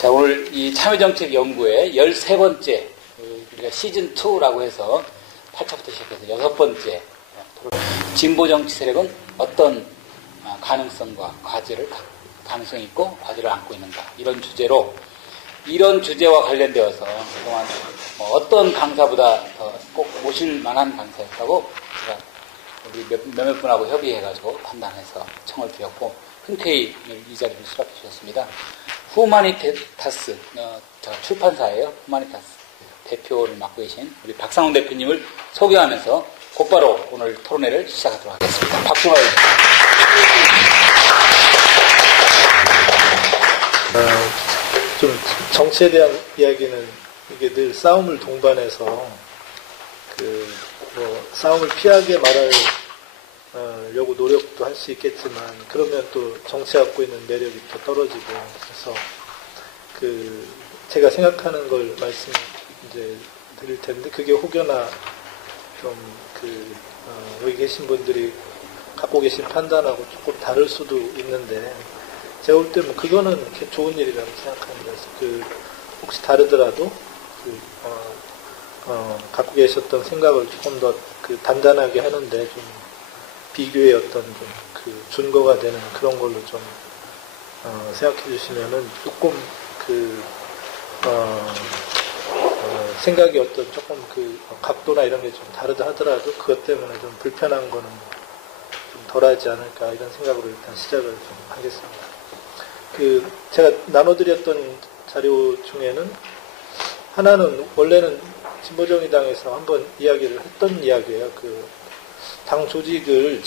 자, 오늘 이 참여정책 연구의 13번째, 우리가 시즌2라고 해서 8차부터 시작해서 6번째, 진보정치 세력은 어떤 가능성과 가능성이 있고 과제를 안고 있는가. 이런 주제로, 이런 주제와 관련되어서 그동안 어떤 강사보다 더 꼭 모실 만한 강사였다고 제가 우리 몇몇 분하고 협의해가지고 판단해서 청을 드렸고, 흔쾌히 이 자리를 수락해 주셨습니다. 후마니타스, 출판사예요. 후마니타스 대표를 맡고 계신 우리 박상훈 대표님을 소개하면서 곧바로 오늘 토론회를 시작하도록 하겠습니다. 박수와 좀 정치에 대한 이야기는 이게 늘 싸움을 동반해서 싸움을 피하게 말하려고 노력도 할 수 있겠지만, 그러면 또 정치 갖고 있는 매력이 더 떨어지고, 그래서 제가 생각하는 걸 드릴 텐데, 그게 혹여나 좀 여기 계신 분들이 갖고 계신 판단하고 조금 다를 수도 있는데, 제가 볼 때 그거는 좋은 일이라고 생각합니다. 그래서 혹시 다르더라도 갖고 계셨던 생각을 조금 더 단단하게 하는데 좀 비교의 어떤 준거가 되는 그런 걸로 좀 생각해 주시면은 조금 생각이 어떤 조금 각도나 이런 게 좀 다르다 하더라도 그것 때문에 좀 불편한 거는 좀 덜하지 않을까, 이런 생각으로 일단 시작을 좀 하겠습니다. 제가 나눠드렸던 자료 중에는 하나는 원래는 진보정의당에서 한번 이야기를 했던 이야기예요. 당 조직을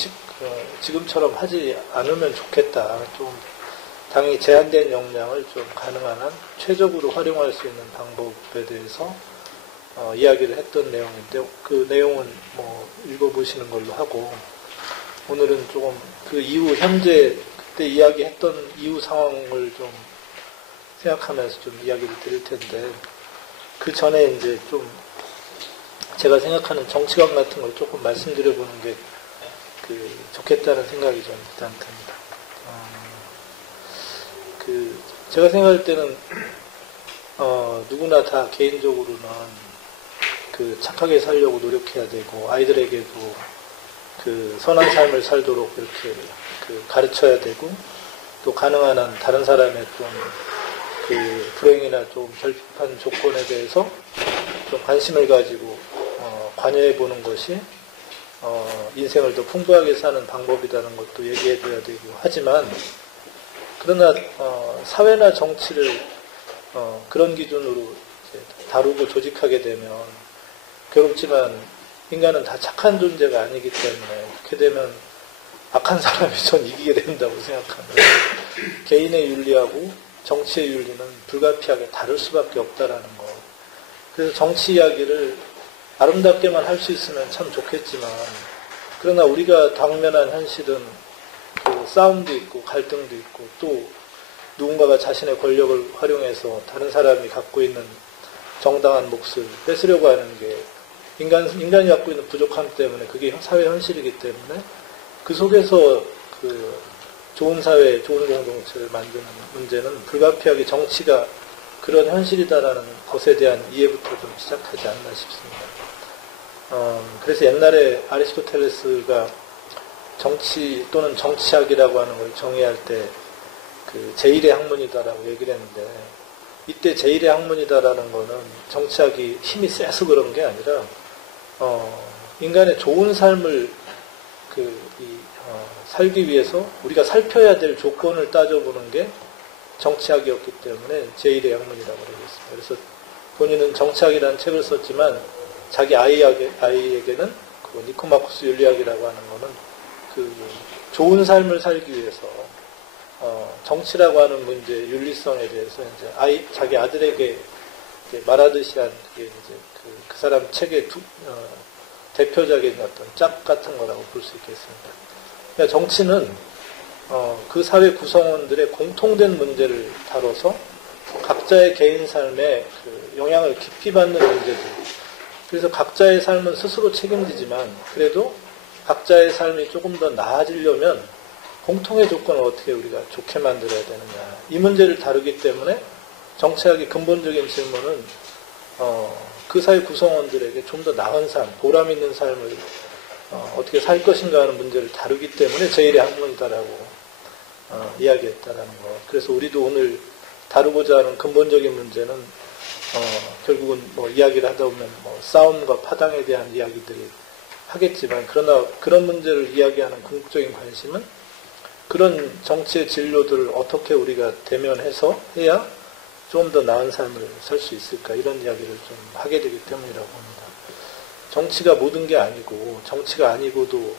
지금처럼 하지 않으면 좋겠다. 좀 당이 제한된 역량을 좀 가능한 한 최적으로 활용할 수 있는 방법에 대해서 이야기를 했던 내용인데, 그 내용은 읽어보시는 걸로 하고, 오늘은 조금 그 이후 현재 그때 이야기했던 이후 상황을 좀 생각하면서 좀 이야기를 드릴 텐데, 그 전에 이제 좀 제가 생각하는 정치관 같은 걸 조금 말씀드려보는 게 좋겠다는 생각이 좀 일단 듭니다. 제가 생각할 때는 누구나 다 개인적으로는 착하게 살려고 노력해야 되고, 아이들에게도 선한 삶을 살도록 이렇게 가르쳐야 되고, 또 가능한 한 다른 사람의 좀 불행이나 좀 결핍한 조건에 대해서 좀 관심을 가지고 관여해 보는 것이 인생을 더 풍부하게 사는 방법이라는 것도 얘기해 줘야 되고 하지만, 그러나 사회나 정치를 그런 기준으로 다루고 조직하게 되면 괴롭지만, 인간은 다 착한 존재가 아니기 때문에 그렇게 되면 악한 사람이 전 이기게 된다고 생각합니다. 개인의 윤리하고 정치의 윤리는 불가피하게 다를 수밖에 없다라는 거. 그래서 정치 이야기를 아름답게만 할 수 있으면 참 좋겠지만, 그러나 우리가 당면한 현실은 싸움도 있고 갈등도 있고, 또 누군가가 자신의 권력을 활용해서 다른 사람이 갖고 있는 정당한 몫을 뺏으려고 하는 게 인간이 갖고 있는 부족함 때문에 그게 사회 현실이기 때문에, 그 속에서 좋은 사회, 좋은 공동체를 만드는 문제는 불가피하게 정치가 그런 현실이다라는 것에 대한 이해부터 좀 시작하지 않나 싶습니다. 그래서 옛날에 아리스토텔레스가 정치 또는 정치학이라고 하는 걸 정의할 때 제1의 학문이다라고 얘기를 했는데, 이때 제1의 학문이다라는 거는 정치학이 힘이 세서 그런 게 아니라 인간의 좋은 삶을 살기 위해서 우리가 살펴야 될 조건을 따져보는 게 정치학이었기 때문에 제1의 학문이라고 그러겠습니다. 그래서 본인은 정치학이라는 책을 썼지만 자기 아이에게는 니코마코스 윤리학이라고 하는 거는 좋은 삶을 살기 위해서 정치라고 하는 문제, 윤리성에 대해서 이제 자기 아들에게 말하듯이 한 그게 이제 그 사람 책의 대표적인 어떤 짝 같은 거라고 볼 수 있겠습니다. 그러니까 정치는 그 사회 구성원들의 공통된 문제를 다뤄서 각자의 개인 삶에 영향을 깊이 받는 문제들. 그래서 각자의 삶은 스스로 책임지지만, 그래도 각자의 삶이 조금 더 나아지려면 공통의 조건을 어떻게 우리가 좋게 만들어야 되느냐. 이 문제를 다루기 때문에 정치학의 근본적인 질문은 그 사회 구성원들에게 좀 더 나은 삶, 보람 있는 삶을 어떻게 살 것인가 하는 문제를 다루기 때문에 제1의 학문이다라고 이야기했다라는 거. 그래서 우리도 오늘 다루고자 하는 근본적인 문제는 결국은 뭐 이야기를 하다 보면 뭐 싸움과 파당에 대한 이야기들이 하겠지만, 그러나 그런 문제를 이야기하는 궁극적인 관심은 그런 정치의 진로들을 어떻게 우리가 대면해서 해야 좀 더 나은 삶을 살 수 있을까, 이런 이야기를 좀 하게 되기 때문이라고 봅니다. 정치가 모든 게 아니고, 정치가 아니고도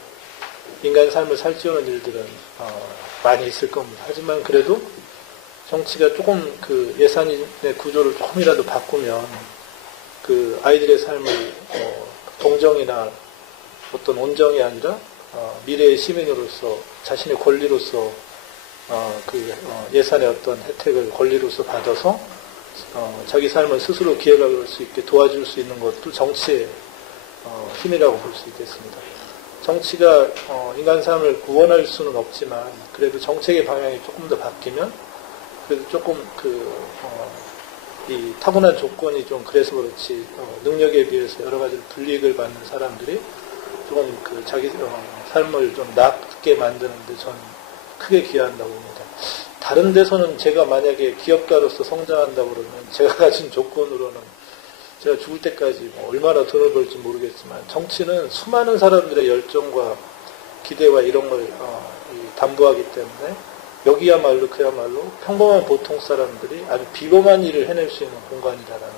인간 삶을 살찌우는 일들은 많이 있을 겁니다. 하지만 그래도 정치가 조금 그 예산의 구조를 조금이라도 바꾸면 그 아이들의 삶을 동정이나 어떤 온정이 아니라 미래의 시민으로서 자신의 권리로서 예산의 어떤 혜택을 권리로서 받아서 자기 삶을 스스로 기획할 수 있게 도와줄 수 있는 것도 정치의 힘이라고 볼 수 있겠습니다. 정치가 인간 삶을 구원할 수는 없지만 그래도 정책의 방향이 조금 더 바뀌면 그래도 조금 이 타고난 조건이 좀 그래서 그렇지 능력에 비해서 여러 가지 불이익을 받는 사람들이 조금 자기 삶을 좀 낫게 만드는데 저는 크게 기여한다고 봅니다. 다른 데서는 제가 만약에 기업가로서 성장한다고 그러면 제가 가진 조건으로는 제가 죽을 때까지 뭐 얼마나 돈을 벌지 모르겠지만, 정치는 수많은 사람들의 열정과 기대와 이런 걸 담보하기 때문에 여기야말로 그야말로 평범한 보통 사람들이 아주 비범한 일을 해낼 수 있는 공간이다라는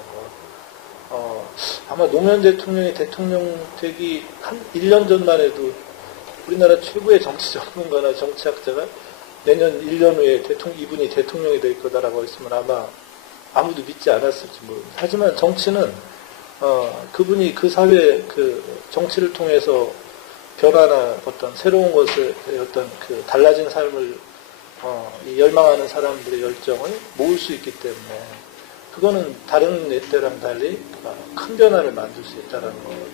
거. 아마 노무현 대통령이 대통령 되기 한 1년 전만 해도 우리나라 최고의 정치 전문가나 정치학자가 내년 1년 후에 이분이 대통령이 될 거다라고 했으면 아마 아무도 믿지 않았을지 모릅니다. 하지만 정치는 그분이 그 사회 정치를 통해서 변화나 어떤 새로운 것을 어떤 달라진 삶을 열망하는 사람들의 열정을 모을 수 있기 때문에 그거는 다른 때랑 달리 큰 변화를 만들 수 있다는 거예요.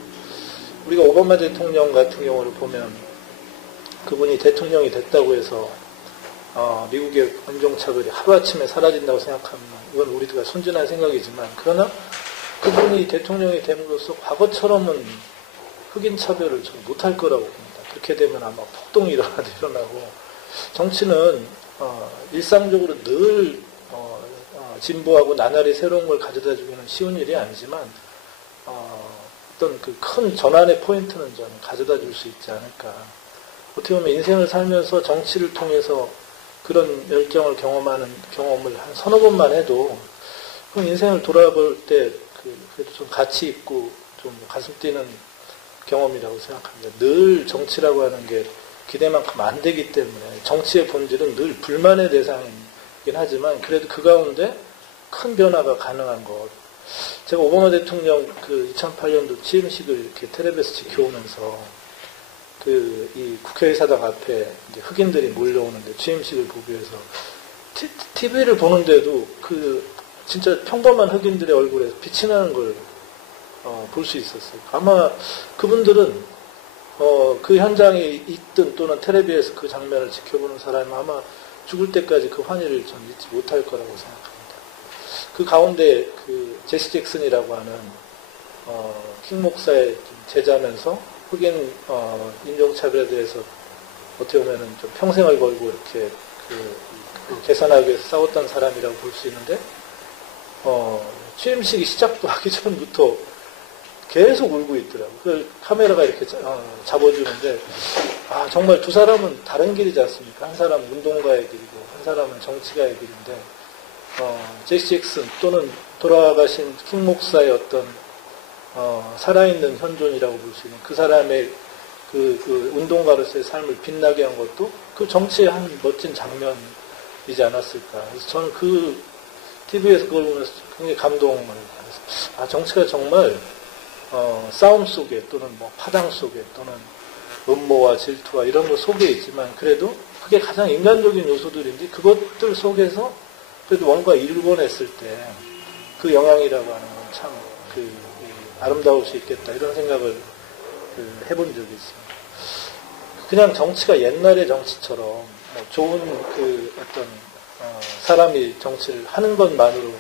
우리가 오바마 대통령 같은 경우를 보면 그분이 대통령이 됐다고 해서 미국의 인종차별이 하루아침에 사라진다고 생각하면 이건 우리가 순진한 생각이지만, 그러나 그분이 대통령이 됨으로써 과거처럼은 흑인 차별을 좀 못할 거라고 봅니다. 그렇게 되면 아마 폭동이 일어나고, 정치는 일상적으로 늘 진보하고 나날이 새로운 걸 가져다 주기는 쉬운 일이 아니지만 어떤 그 큰 전환의 포인트는 저는 가져다 줄 수 있지 않을까. 어떻게 보면 인생을 살면서 정치를 통해서 그런 열정을 경험을 한 서너 번만 해도 그럼 인생을 돌아볼 때 그래도 좀 가치 있고 좀 가슴 뛰는 경험이라고 생각합니다. 늘 정치라고 하는 게 기대만큼 안 되기 때문에 정치의 본질은 늘 불만의 대상이긴 하지만 그래도 그 가운데 큰 변화가 가능한 것. 제가 오바마 대통령 2008년도 취임식을 이렇게 텔레비에서 지켜오면서 이 국회의사당 앞에 이제 흑인들이 몰려오는데 취임식을 보기 위해서 TV를 보는데도 진짜 평범한 흑인들의 얼굴에 빛이 나는 걸 볼 수 있었어요. 아마 그분들은 그 현장에 있든 또는 텔레비에서 그 장면을 지켜보는 사람은 아마 죽을 때까지 그 환희를 좀 잊지 못할 거라고 생각합니다. 그 가운데 제시 잭슨이라고 하는 킹 목사의 제자면서 흑인 인종차별에 대해서 어떻게 보면은 좀 평생을 걸고 이렇게 개선하기 위해서 싸웠던 사람이라고 볼 수 있는데 취임식이 시작도 하기 전부터 계속 울고 있더라고요. 그걸 카메라가 이렇게 잡아주는데 정말 두 사람은 다른 길이지 않습니까? 한 사람은 운동가의 길이고 한 사람은 정치가의 길인데 제시 잭슨 또는 돌아가신 킹 목사의 어떤 살아있는 현존이라고 볼 수 있는 그 사람의 그 운동가로서의 삶을 빛나게 한 것도 그 정치의 한 멋진 장면이지 않았을까. 그래서 저는 TV에서 그걸 보면서 굉장히 감동을 받았어요. 정치가 정말 싸움 속에 또는 뭐 파당 속에 또는 음모와 질투와 이런 것 속에 있지만 그래도 그게 가장 인간적인 요소들인데 그것들 속에서 그래도 뭔가 일궈냈을 때 그 영향이라고 하는 건 참 아름다울 수 있겠다 이런 생각을 해본 적이 있습니다. 그냥 정치가 옛날의 정치처럼 좋은 어떤 사람이 정치를 하는 것만으로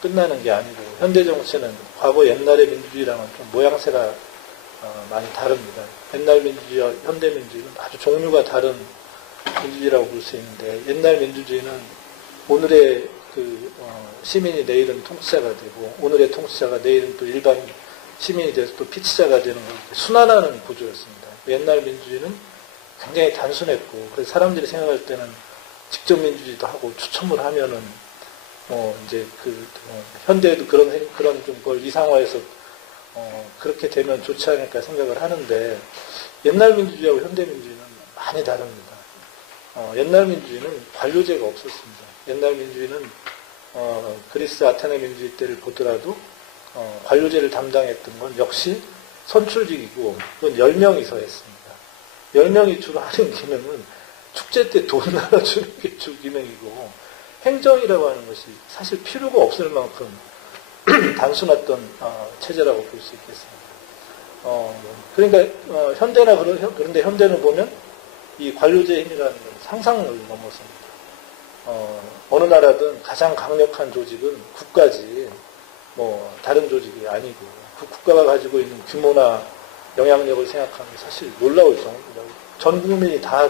끝나는 게 아니고 현대 정치는 과거 옛날의 민주주의랑은 좀 모양새가 많이 다릅니다. 옛날 민주주의와 현대 민주주의는 아주 종류가 다른 민주주의라고 볼 수 있는데 옛날 민주주의는 오늘의 시민이 내일은 통치자가 되고 오늘의 통치자가 내일은 또 일반 시민이 돼서 또 피치자가 되는 순환하는 구조였습니다. 옛날 민주주의는 굉장히 단순했고 그래서 사람들이 생각할 때는 직접 민주주의도 하고 추첨을 하면은 이제 현대에도 그런 좀 걸 이상화해서 그렇게 되면 좋지 않을까 생각을 하는데 옛날 민주주의하고 현대 민주주의는 많이 다릅니다. 옛날 민주주의는 관료제가 없었습니다. 옛날 민주주의는 그리스 아테네 민주주의 때를 보더라도 관료제를 담당했던 건 역시 선출직이고 그건 10명이서 했습니다. 10명이 주로 하는 기능은 축제 때 돈 나눠주는 게 주 기능이고 행정이라고 하는 것이 사실 필요가 없을 만큼 단순했던 체제라고 볼 수 있겠습니다. 그러니까 현대나 그런데 현대는 보면 이 관료제의 힘이라는 건 상상을 넘어섭니다. 어느 나라든 가장 강력한 조직은 국가지 다른 조직이 아니고 그 국가가 가지고 있는 규모나 영향력을 생각하면 사실 놀라울 정도라고 전 국민이 다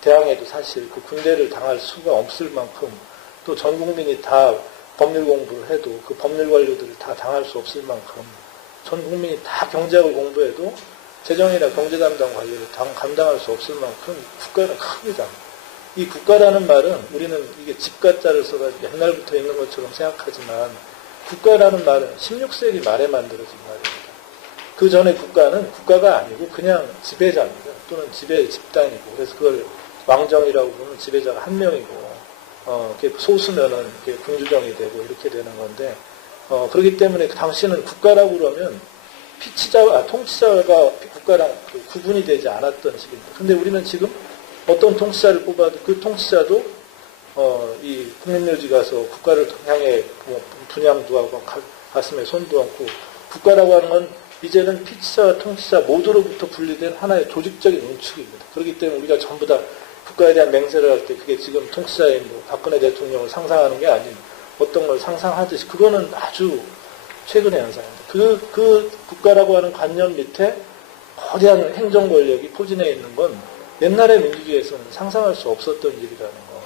대항해도 사실 그 군대를 당할 수가 없을 만큼 또 전 국민이 다 법률 공부를 해도 그 법률 관료들을 다 당할 수 없을 만큼 전 국민이 다 경제학을 공부해도 재정이나 경제 담당 관리를 감당할 수 없을 만큼 국가는 큽니다. 이 국가라는 말은 우리는 이게 집가자를 써가지고 옛날부터 있는 것처럼 생각하지만 국가라는 말은 16세기 말에 만들어진 말입니다. 그 전에 국가는 국가가 아니고 그냥 지배자입니다. 또는 지배 집단이고 그래서 그걸 왕정이라고 부르는 지배자가 한 명이고 소수면은 군주정이 되고 이렇게 되는 건데 그렇기 때문에 당시는 국가라고 그러면 통치자가 국가랑 구분이 되지 않았던 시기입니다. 근데 우리는 지금 어떤 통치자를 뽑아도 그 통치자도 이 국민묘지 가서 국가를 향해 분향도 하고 가슴에 손도 얹고 국가라고 하는 건 이제는 피치자와 통치자 모두로부터 분리된 하나의 조직적인 응축입니다. 그렇기 때문에 우리가 전부 다 국가에 대한 맹세를 할 때 그게 지금 통치자인 박근혜 대통령을 상상하는 게 아닌 어떤 걸 상상하듯이 그거는 아주 최근의 현상입니다. 그 국가라고 하는 관념 밑에 거대한 행정 권력이 포진해 있는 건 옛날의 민주주의에서는 상상할 수 없었던 일이라는 거.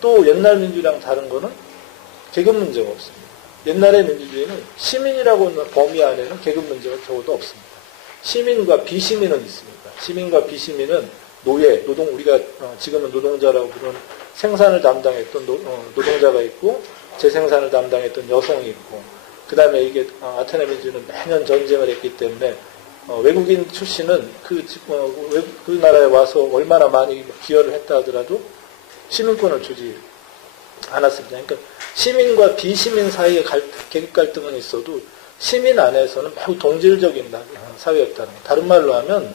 또 옛날 민주주의랑 다른 거는 계급 문제가 없습니다. 옛날의 민주주의는 시민이라고 하는 범위 안에는 계급 문제가 적어도 없습니다. 시민과 비시민은 있습니다. 시민과 비시민은 우리가 지금은 노동자라고 부르는 생산을 담당했던 노동자가 있고 재생산을 담당했던 여성이 있고 그 다음에 이게 아테네 민주주의는 매년 전쟁을 했기 때문에 외국인 출신은 그 나라에 와서 얼마나 많이 기여를 했다 하더라도 시민권을 주지 않았습니다. 그러니까 시민과 비시민 사이의 계급 갈등은 있어도 시민 안에서는 매우 동질적인 사회였다는 거예요. 다른 말로 하면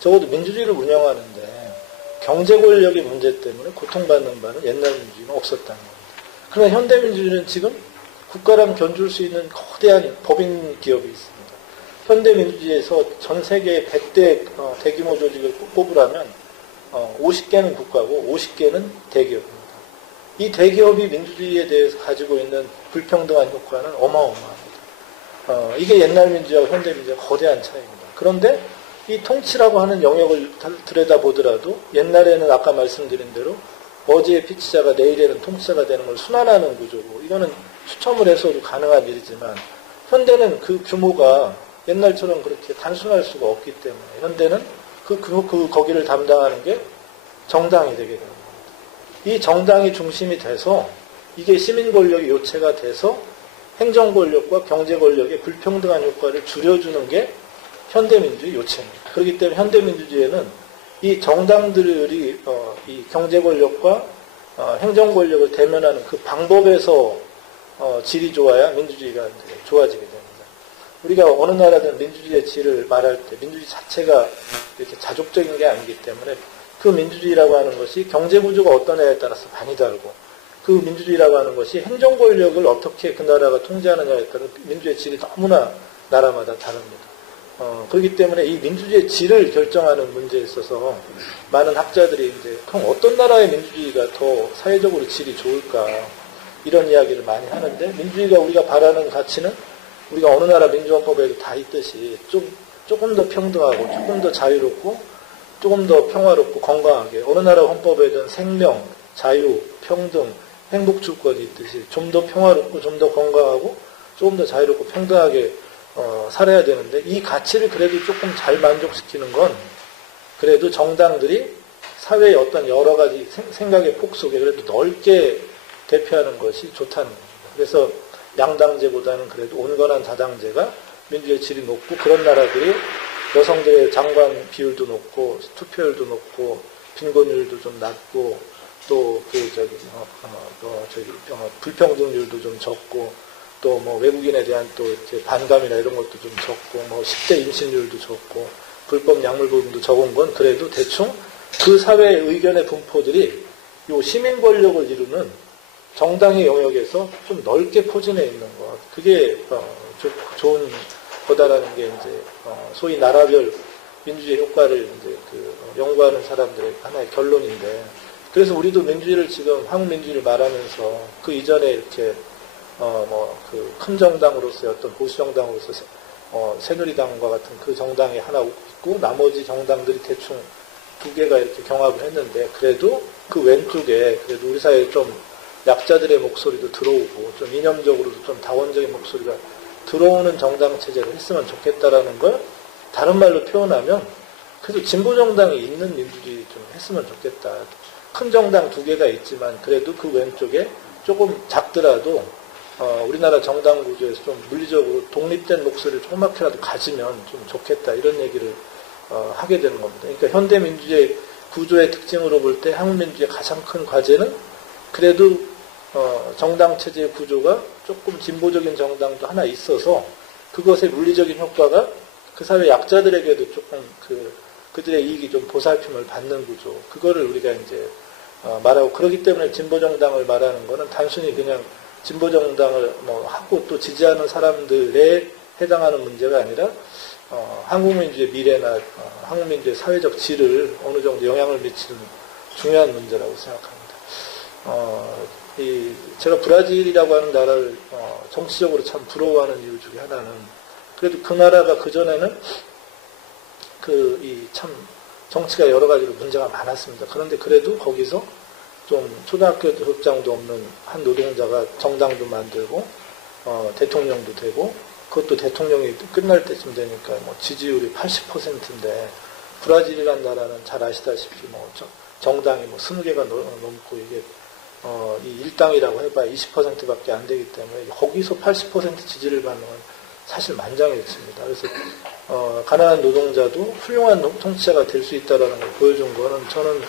적어도 민주주의를 운영하는데 경제 권력의 문제 때문에 고통받는 바는 옛날 민주주의는 없었다는 겁니다. 그러나 현대 민주주의는 지금 국가랑 견줄 수 있는 거대한 법인 기업이 있습니다. 현대 민주주의에서 전 세계 100대 대규모 조직을 뽑으라면 50개는 국가고 50개는 대기업입니다. 이 대기업이 민주주의에 대해서 가지고 있는 불평등한 효과는 어마어마합니다. 이게 옛날 민주주의와 현대 민주주의의 거대한 차이입니다. 그런데 이 통치라고 하는 영역을 들여다보더라도 옛날에는 아까 말씀드린 대로 어제의 피치자가 내일에는 통치자가 되는 걸 순환하는 구조고 이거는 추첨을 해서도 가능한 일이지만 현대는 그 규모가 옛날처럼 그렇게 단순할 수가 없기 때문에 현대는 거기를 담당하는 게 정당이 되게 되는 겁니다. 이 정당이 중심이 돼서 이게 시민 권력의 요체가 돼서 행정 권력과 경제 권력의 불평등한 효과를 줄여주는 게 현대민주주의 요체입니다. 그렇기 때문에 현대민주주의에는 이 정당들이 이 경제 권력과 행정 권력을 대면하는 그 방법에서 질이 좋아야 민주주의가 좋아지게 됩니다. 우리가 어느 나라든 민주주의의 질을 말할 때 민주주의 자체가 이렇게 자족적인 게 아니기 때문에 그 민주주의라고 하는 것이 경제 구조가 어떤 애에 따라서 많이 다르고 그 민주주의라고 하는 것이 행정 권력을 어떻게 그 나라가 통제하느냐에 따라 민주주의의 질이 너무나 나라마다 다릅니다. 그렇기 때문에 이 민주주의의 질을 결정하는 문제에 있어서 많은 학자들이 이제 그럼 어떤 나라의 민주주의가 더 사회적으로 질이 좋을까? 이런 이야기를 많이 하는데 민주주의가 우리가 바라는 가치는 우리가 어느 나라 민주헌법에도 다 있듯이 조금 더 평등하고 조금 더 자유롭고 조금 더 평화롭고 건강하게 어느 나라 헌법에든 생명, 자유, 평등, 행복 주권이 있듯이 좀 더 평화롭고 좀 더 건강하고 조금 더 자유롭고 평등하게 살아야 되는데 이 가치를 그래도 조금 잘 만족시키는 건 그래도 정당들이 사회의 어떤 여러 가지 생각의 폭 속에 그래도 넓게 대표하는 것이 좋다는 겁니다. 그래서 양당제보다는 그래도 온건한 다당제가 민주의 질이 높고 그런 나라들이 여성들의 장관 비율도 높고 투표율도 높고 빈곤율도 좀 낮고 또 불평등률도 좀 적고 또 뭐 외국인에 대한 또 이렇게 반감이나 이런 것도 좀 적고 뭐 10대 임신율도 적고 불법 약물 보험도 적은 건 그래도 대충 그 사회의 의견의 분포들이 요 시민 권력을 이루는 정당의 영역에서 좀 넓게 포진해 있는 것. 그게 좋은 거다라는 게 이제 소위 나라별 민주주의 효과를 이제 연구하는 사람들의 하나의 결론인데 그래서 우리도 민주주의를 지금 한국 민주주의를 말하면서 그 이전에 이렇게 큰 정당으로서의 어떤 보수 정당으로서 새누리당과 같은 그 정당이 하나 있고 나머지 정당들이 대충 두 개가 이렇게 경합을 했는데 그래도 그 왼쪽에 그래도 우리 사회에 좀 약자들의 목소리도 들어오고 좀 이념적으로도 좀 다원적인 목소리가 들어오는 정당 체제를 했으면 좋겠다라는 걸 다른 말로 표현하면 그래도 진보 정당이 있는 민주주의 좀 했으면 좋겠다. 큰 정당 두 개가 있지만 그래도 그 왼쪽에 조금 작더라도 우리나라 정당 구조에서 좀 물리적으로 독립된 목소리를 조그맣게라도 가지면 좀 좋겠다 이런 얘기를 하게 되는 겁니다. 그러니까 현대 민주주의 구조의 특징으로 볼 때 한국 민주주의의 가장 큰 과제는 그래도 정당 체제의 구조가 조금 진보적인 정당도 하나 있어서 그것의 물리적인 효과가 그 사회 약자들에게도 조금 그들의 이익이 좀 보살핌을 받는 구조 그거를 우리가 이제 말하고 그렇기 때문에 진보정당을 말하는 거는 단순히 그냥 진보정당을 하고 또 지지하는 사람들에 해당하는 문제가 아니라 한국민주의 미래나 한국민주의 사회적 질을 어느 정도 영향을 미치는 중요한 문제라고 생각합니다. 제가 브라질이라고 하는 나라를 정치적으로 참 부러워하는 이유 중에 하나는 그래도 그 나라가 그전에는 참 정치가 여러 가지로 문제가 많았습니다. 그런데 그래도 거기서 좀 초등학교 졸업장도 없는 한 노동자가 정당도 만들고 대통령도 되고 그것도 대통령이 끝날 때쯤 되니까 지지율이 80%인데 브라질이라는 나라는 잘 아시다시피 정당이 20개가 넘고 이게 이 일당이라고 해봐야 20%밖에 안 되기 때문에 거기서 80% 지지를 받는 건 사실 만장일치입니다. 그래서 가난한 노동자도 훌륭한 통치자가 될 수 있다는 걸 보여준 거는 저는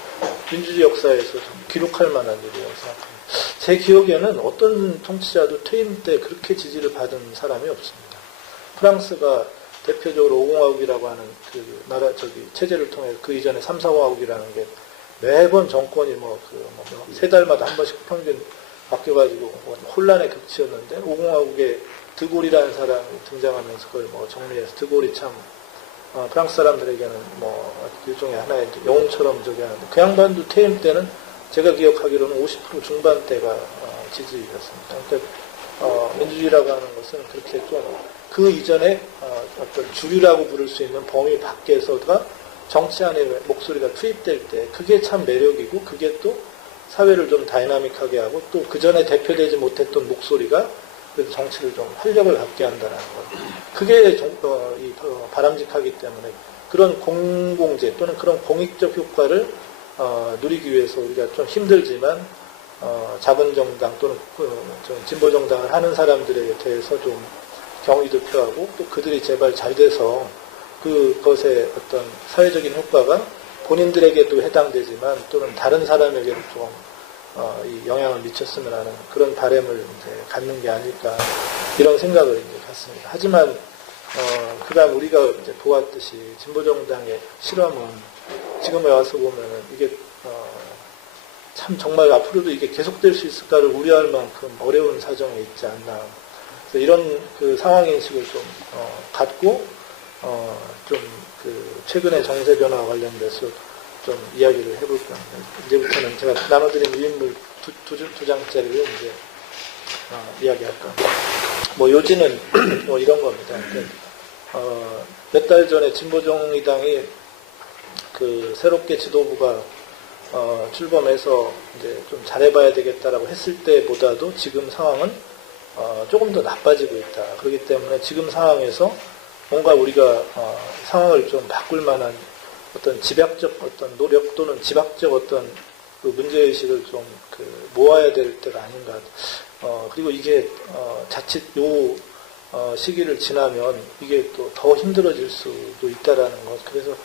민주주의 역사에서 좀 기록할 만한 일이라고 생각합니다. 제 기억에는 어떤 통치자도 퇴임 때 그렇게 지지를 받은 사람이 없습니다. 프랑스가 대표적으로 5공화국이라고 하는 체제를 통해 그 이전에 3, 4공화국이라는 게 매번 정권이 3달마다 한 번씩 평균 바뀌어가지고 혼란의 극치였는데 5공화국에 드골이라는 사람이 등장하면서 그걸 정리해서 드골이 참 프랑스 사람들에게는 일종의 하나의 영웅처럼 하는데 그 양반도 퇴임 때는 제가 기억하기로는 50% 중반대가 지지율이었습니다. 그러니까 민주주의라고 하는 것은 그렇게 좀 그 이전에 어떤 주류라고 부를 수 있는 범위 밖에서가 정치 안에 목소리가 투입될 때 그게 참 매력이고 그게 또 사회를 좀 다이나믹하게 하고 또 그 전에 대표되지 못했던 목소리가 그래서 정치를 좀 활력을 갖게 한다는 것. 그게 바람직하기 때문에 그런 공공재 또는 그런 공익적 효과를 누리기 위해서 우리가 좀 힘들지만 작은 정당 또는 진보 정당을 하는 사람들에 대해서 좀 경의도 표하고 또 그들이 제발 잘 돼서 그것의 어떤 사회적인 효과가 본인들에게도 해당되지만 또는 다른 사람에게도 좀 이 영향을 미쳤으면 하는 그런 바람을 이제 갖는 게 아닐까 이런 생각을 이제 갖습니다. 하지만 그다음 우리가 이제 보았듯이 진보정당의 실험은 지금에 와서 보면은 이게 참 정말 앞으로도 이게 계속될 수 있을까를 우려할 만큼 어려운 사정에 있지 않나. 그래서 이런 상황 인식을 좀 갖고 최근의 정세 변화와 관련돼서 좀 이야기를 해볼까 합니다. 이제부터는 제가 나눠드린 유인물 두 장짜리를 이제 이야기할까. 뭐 요지는 뭐 이런 겁니다. 몇 달 전에 진보정의당이 그 새롭게 지도부가 출범해서 이제 좀 잘해봐야 되겠다라고 했을 때보다도 지금 상황은 조금 더 나빠지고 있다. 그렇기 때문에 지금 상황에서 뭔가 우리가 상황을 좀 바꿀 만한 어떤 집약적 어떤 노력 또는 집약적 어떤 그 문제의식을 좀 모아야 될 때가 아닌가. 그리고 이게 자칫 요 시기를 지나면 이게 또 더 힘들어질 수도 있다라는 것. 그래서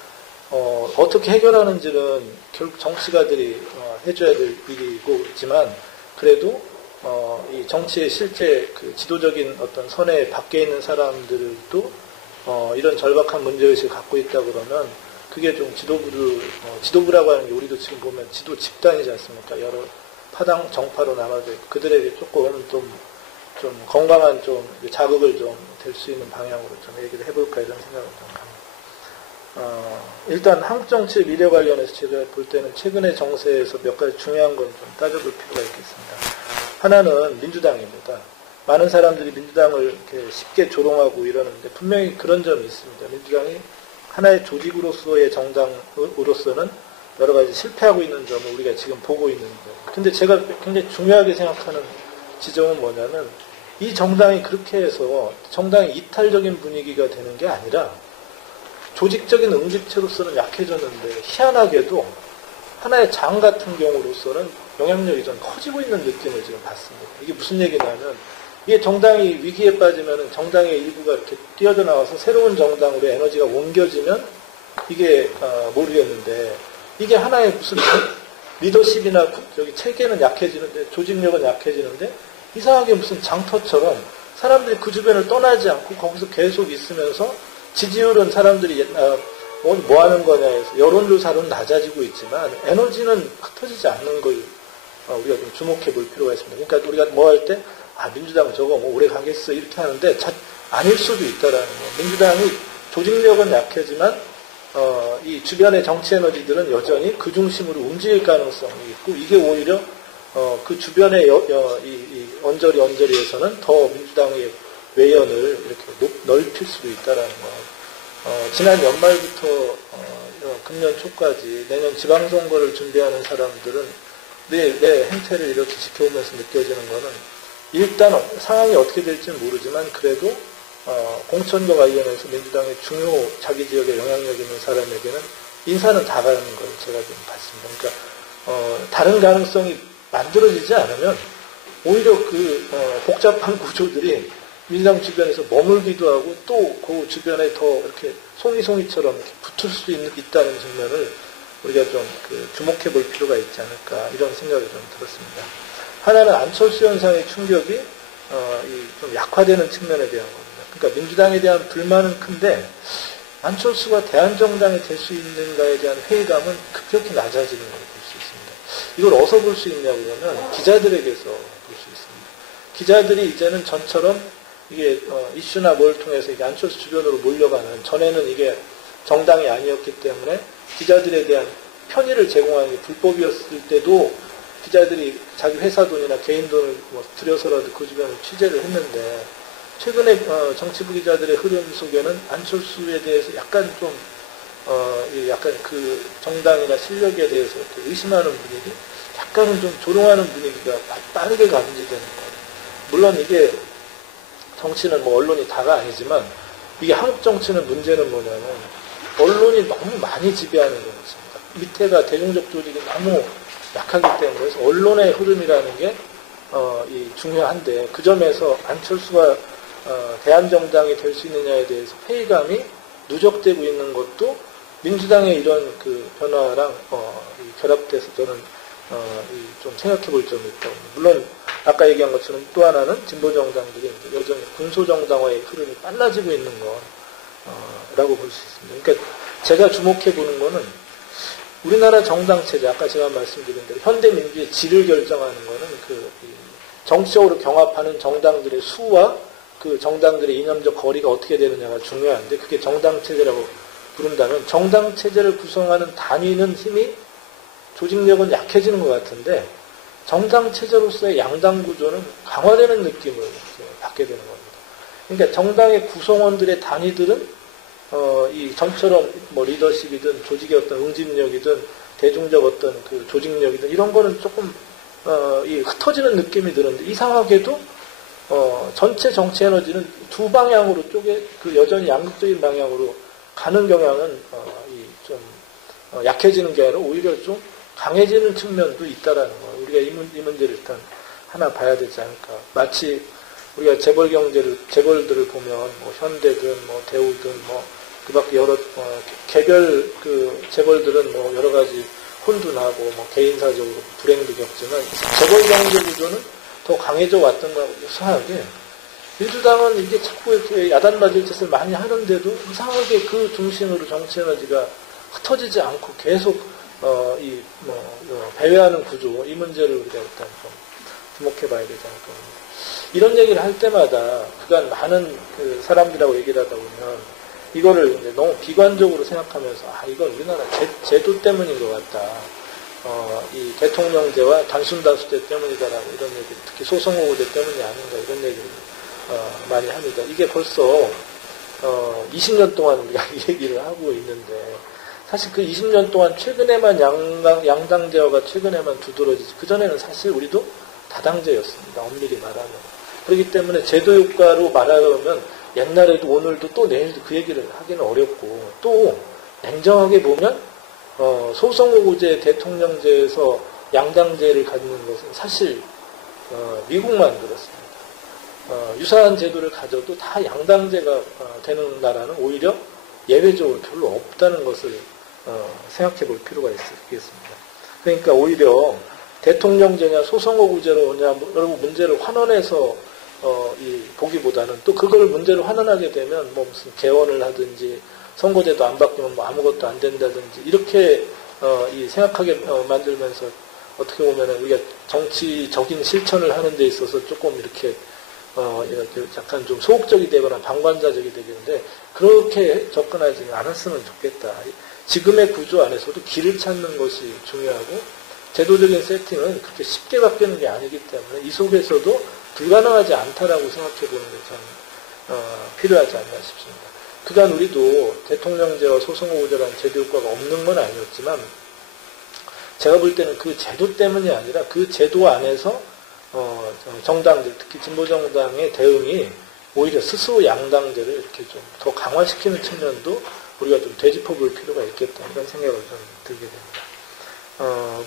어떻게 해결하는지는 결국 정치가들이 해줘야 될 일이고지만 그래도 이 정치의 실제 그 지도적인 어떤 선에 밖에 있는 사람들도 이런 절박한 문제의식을 갖고 있다 그러면 그게 좀 지도부라고 하는 게 우리도 지금 보면 지도 집단이지 않습니까? 여러 파당 정파로 나눠져 있고 그들에게 조금 좀 건강한 좀 자극을 좀 될 수 있는 방향으로 좀 얘기를 해볼까 이런 생각을 좀 합니다. 일단 한국 정치의 미래 관련해서 제가 볼 때는 최근의 정세에서 몇 가지 중요한 건 좀 따져볼 필요가 있겠습니다. 하나는 민주당입니다. 많은 사람들이 민주당을 이렇게 쉽게 조롱하고 이러는데 분명히 그런 점이 있습니다. 민주당이 하나의 조직으로서의 정당으로서는 여러 가지 실패하고 있는 점을 우리가 지금 보고 있는 거예요. 근데 제가 굉장히 중요하게 생각하는 지점은 뭐냐면 이 정당이 그렇게 해서 정당이 이탈적인 분위기가 되는 게 아니라 조직적인 응집체로서는 약해졌는데 희한하게도 하나의 장 같은 경우로서는 영향력이 좀 커지고 있는 느낌을 지금 받습니다. 이게 무슨 얘기냐면 이게 정당이 위기에 빠지면 정당의 일부가 이렇게 뛰어져 나와서 새로운 정당으로 에너지가 옮겨지면 이게 모르겠는데 이게 하나의 무슨 리더십이나 저기 체계는 약해지는데 조직력은 약해지는데 이상하게 무슨 장터처럼 사람들이 그 주변을 떠나지 않고 거기서 계속 있으면서 지지율은 사람들이 뭐 하는 거냐 해서 여론조사로는 낮아지고 있지만 에너지는 흩어지지 않는 걸 우리가 좀 주목해 볼 필요가 있습니다. 그러니까 우리가 뭐 할 때 민주당 저거 뭐 오래 가겠어 이렇게 하는데 아닐 수도 있다라는 거예요. 민주당이 조직력은 약하지만 이 주변의 정치 에너지들은 여전히 그 중심으로 움직일 가능성이 있고 이게 오히려 그 주변의 이 언저리에서는 더 민주당의 외연을 이렇게 넓힐 수도 있다라는 거. 지난 연말부터 금년 초까지 내년 지방선거를 준비하는 사람들은 내 행태를 이렇게 지켜보면서 느껴지는 거는 일단 상황이 어떻게 될지는 모르지만 그래도 공천과 관련해서 민주당의 중요 자기 지역에 영향력 있는 사람에게는 인사는 다 가는 걸 제가 좀 봤습니다. 그러니까 다른 가능성이 만들어지지 않으면 오히려 그 복잡한 구조들이 민주당 주변에서 머물기도 하고 또 그 주변에 더 이렇게 송이송이처럼 이렇게 붙을 수 있다는 측면을 우리가 좀 주목해 볼 필요가 있지 않을까 이런 생각이 좀 들었습니다. 하나는 안철수 현상의 충격이 좀 약화되는 측면에 대한 겁니다. 그러니까 민주당에 대한 불만은 큰데 안철수가 대한정당이 될 수 있는가에 대한 회의감은 급격히 낮아지는 걸 볼 수 있습니다. 이걸 어디서 볼 수 있냐고 그러면 기자들에게서 볼 수 있습니다. 기자들이 이제는 전처럼 이게 이슈나 뭘 통해서 이게 안철수 주변으로 몰려가는 전에는 이게 정당이 아니었기 때문에 기자들에 대한 편의를 제공하는 게 불법이었을 때도 기자들이 자기 회사 돈이나 개인 돈을 들여서라도 그 주변을 취재를 했는데 최근에 정치부 기자들의 흐름 속에는 안철수에 대해서 약간 좀 약간 그 정당이나 실력에 대해서 이렇게 의심하는 분위기, 약간은 좀 조롱하는 분위기가 빠르게 감지되는 거예요. 물론 이게 정치는 뭐 언론이 다가 아니지만 이게 한국 정치는 문제는 뭐냐면 언론이 너무 많이 지배하는 것입니다. 밑에가 대중적 조직이 너무 약하기 때문에 그래서 언론의 흐름이라는 게 중요한데 그 점에서 안철수가 대한정당이 될 수 있느냐에 대해서 회의감이 누적되고 있는 것도 민주당의 이런 그 변화랑 결합돼서 저는 좀 생각해 볼 점이 있다고. 물론 아까 얘기한 것처럼 또 하나는 진보정당들이 여전히 군소정당화의 흐름이 빨라지고 있는 거라고 볼 수 있습니다. 그러니까 제가 주목해 보는 거는 우리나라 정당체제, 아까 제가 말씀드린 대로 현대민주의 질을 결정하는 거는 정치적으로 경합하는 정당들의 수와 그 정당들의 이념적 거리가 어떻게 되느냐가 중요한데 그게 정당체제라고 부른다면 정당체제를 구성하는 단위는 힘이 조직력은 약해지는 것 같은데 정당 체제로서의 양당 구조는 강화되는 느낌을 이렇게 받게 되는 겁니다. 그러니까 정당의 구성원들의 단위들은 이 전처럼 뭐 리더십이든 조직의 어떤 응집력이든 대중적 어떤 그 조직력이든 이런 거는 조금 이 흩어지는 느낌이 드는데 이상하게도 전체 정치 에너지는 두 방향으로 쪼개 그 여전히 양극적인 방향으로 가는 경향은 좀 약해지는 게 아니라 오히려 좀 강해지는 측면도 있다라는 거. 우리가 이 문제를 일단 하나 봐야 되지 않을까. 마치 우리가 재벌들을 보면 뭐 현대든 뭐 대우든 뭐 그밖에 여러 개별 그 재벌들은 뭐 여러 가지 혼도 나고 뭐 개인사적으로 불행도 겪지만 재벌 경제 구조는 더 강해져 왔던 거하고 이상하게 민주당은 이게 자꾸 이렇게 야단 맞을 짓을 많이 하는데도 이상하게 그 중심으로 정치 에너지가 흩어지지 않고 계속 배회하는 구조 이 문제를 우리가 일단 좀 주목해봐야 되지 않을까 합니다. 이런 얘기를 할 때마다 그간 많은 그 사람들하고 얘기를 하다 보면 이거를 이제 너무 비관적으로 생각하면서 이건 우리나라 제도 때문인 것 같다. 이 대통령제와 단순다수제 때문이다라고 이런 얘기를 특히 소선거구제 때문이 아닌가 이런 얘기를 많이 합니다. 이게 벌써 20년 동안 우리가 이 얘기를 하고 있는데 사실 그 20년 동안 최근에만 양당제화가 최근에만 두드러지지 그전에는 사실 우리도 다당제였습니다. 엄밀히 말하면. 그렇기 때문에 제도 효과로 말하면 옛날에도 오늘도 또 내일도 그 얘기를 하기는 어렵고 또 냉정하게 보면 소선거구제 대통령제에서 양당제를 갖는 것은 사실 미국만 그렇습니다. 유사한 제도를 가져도 다 양당제가 되는 나라는 오히려 예외적으로 별로 없다는 것을 생각해 볼 필요가 있겠습니다. 그러니까 오히려 대통령제냐 소선거구제로 오냐 여러 문제를 환원해서 보기보다는 또 그걸 문제로 환원하게 되면 뭐 무슨 개헌을 하든지 선거제도 안 바뀌면 뭐 아무것도 안 된다든지 이렇게 생각하게 만들면서 어떻게 보면 우리가 정치적인 실천을 하는 데 있어서 조금 이렇게 약간 좀 소극적이 되거나 방관자적이 되겠는데 그렇게 접근하지 않았으면 좋겠다. 지금의 구조 안에서도 길을 찾는 것이 중요하고 제도적인 세팅은 그렇게 쉽게 바뀌는 게 아니기 때문에 이 속에서도 불가능하지 않다라고 생각해 보는 게 참 필요하지 않나 싶습니다. 그간 우리도 대통령제와 소선거구제라는 제도 효과가 없는 건 아니었지만 제가 볼 때는 그 제도 때문이 아니라 그 제도 안에서 정당들, 특히 진보정당의 대응이 오히려 스스로 양당제를 이렇게 좀 더 강화시키는 측면도 우리가 좀 되짚어 볼 필요가 있겠다. 이런 생각을 좀 들게 됩니다.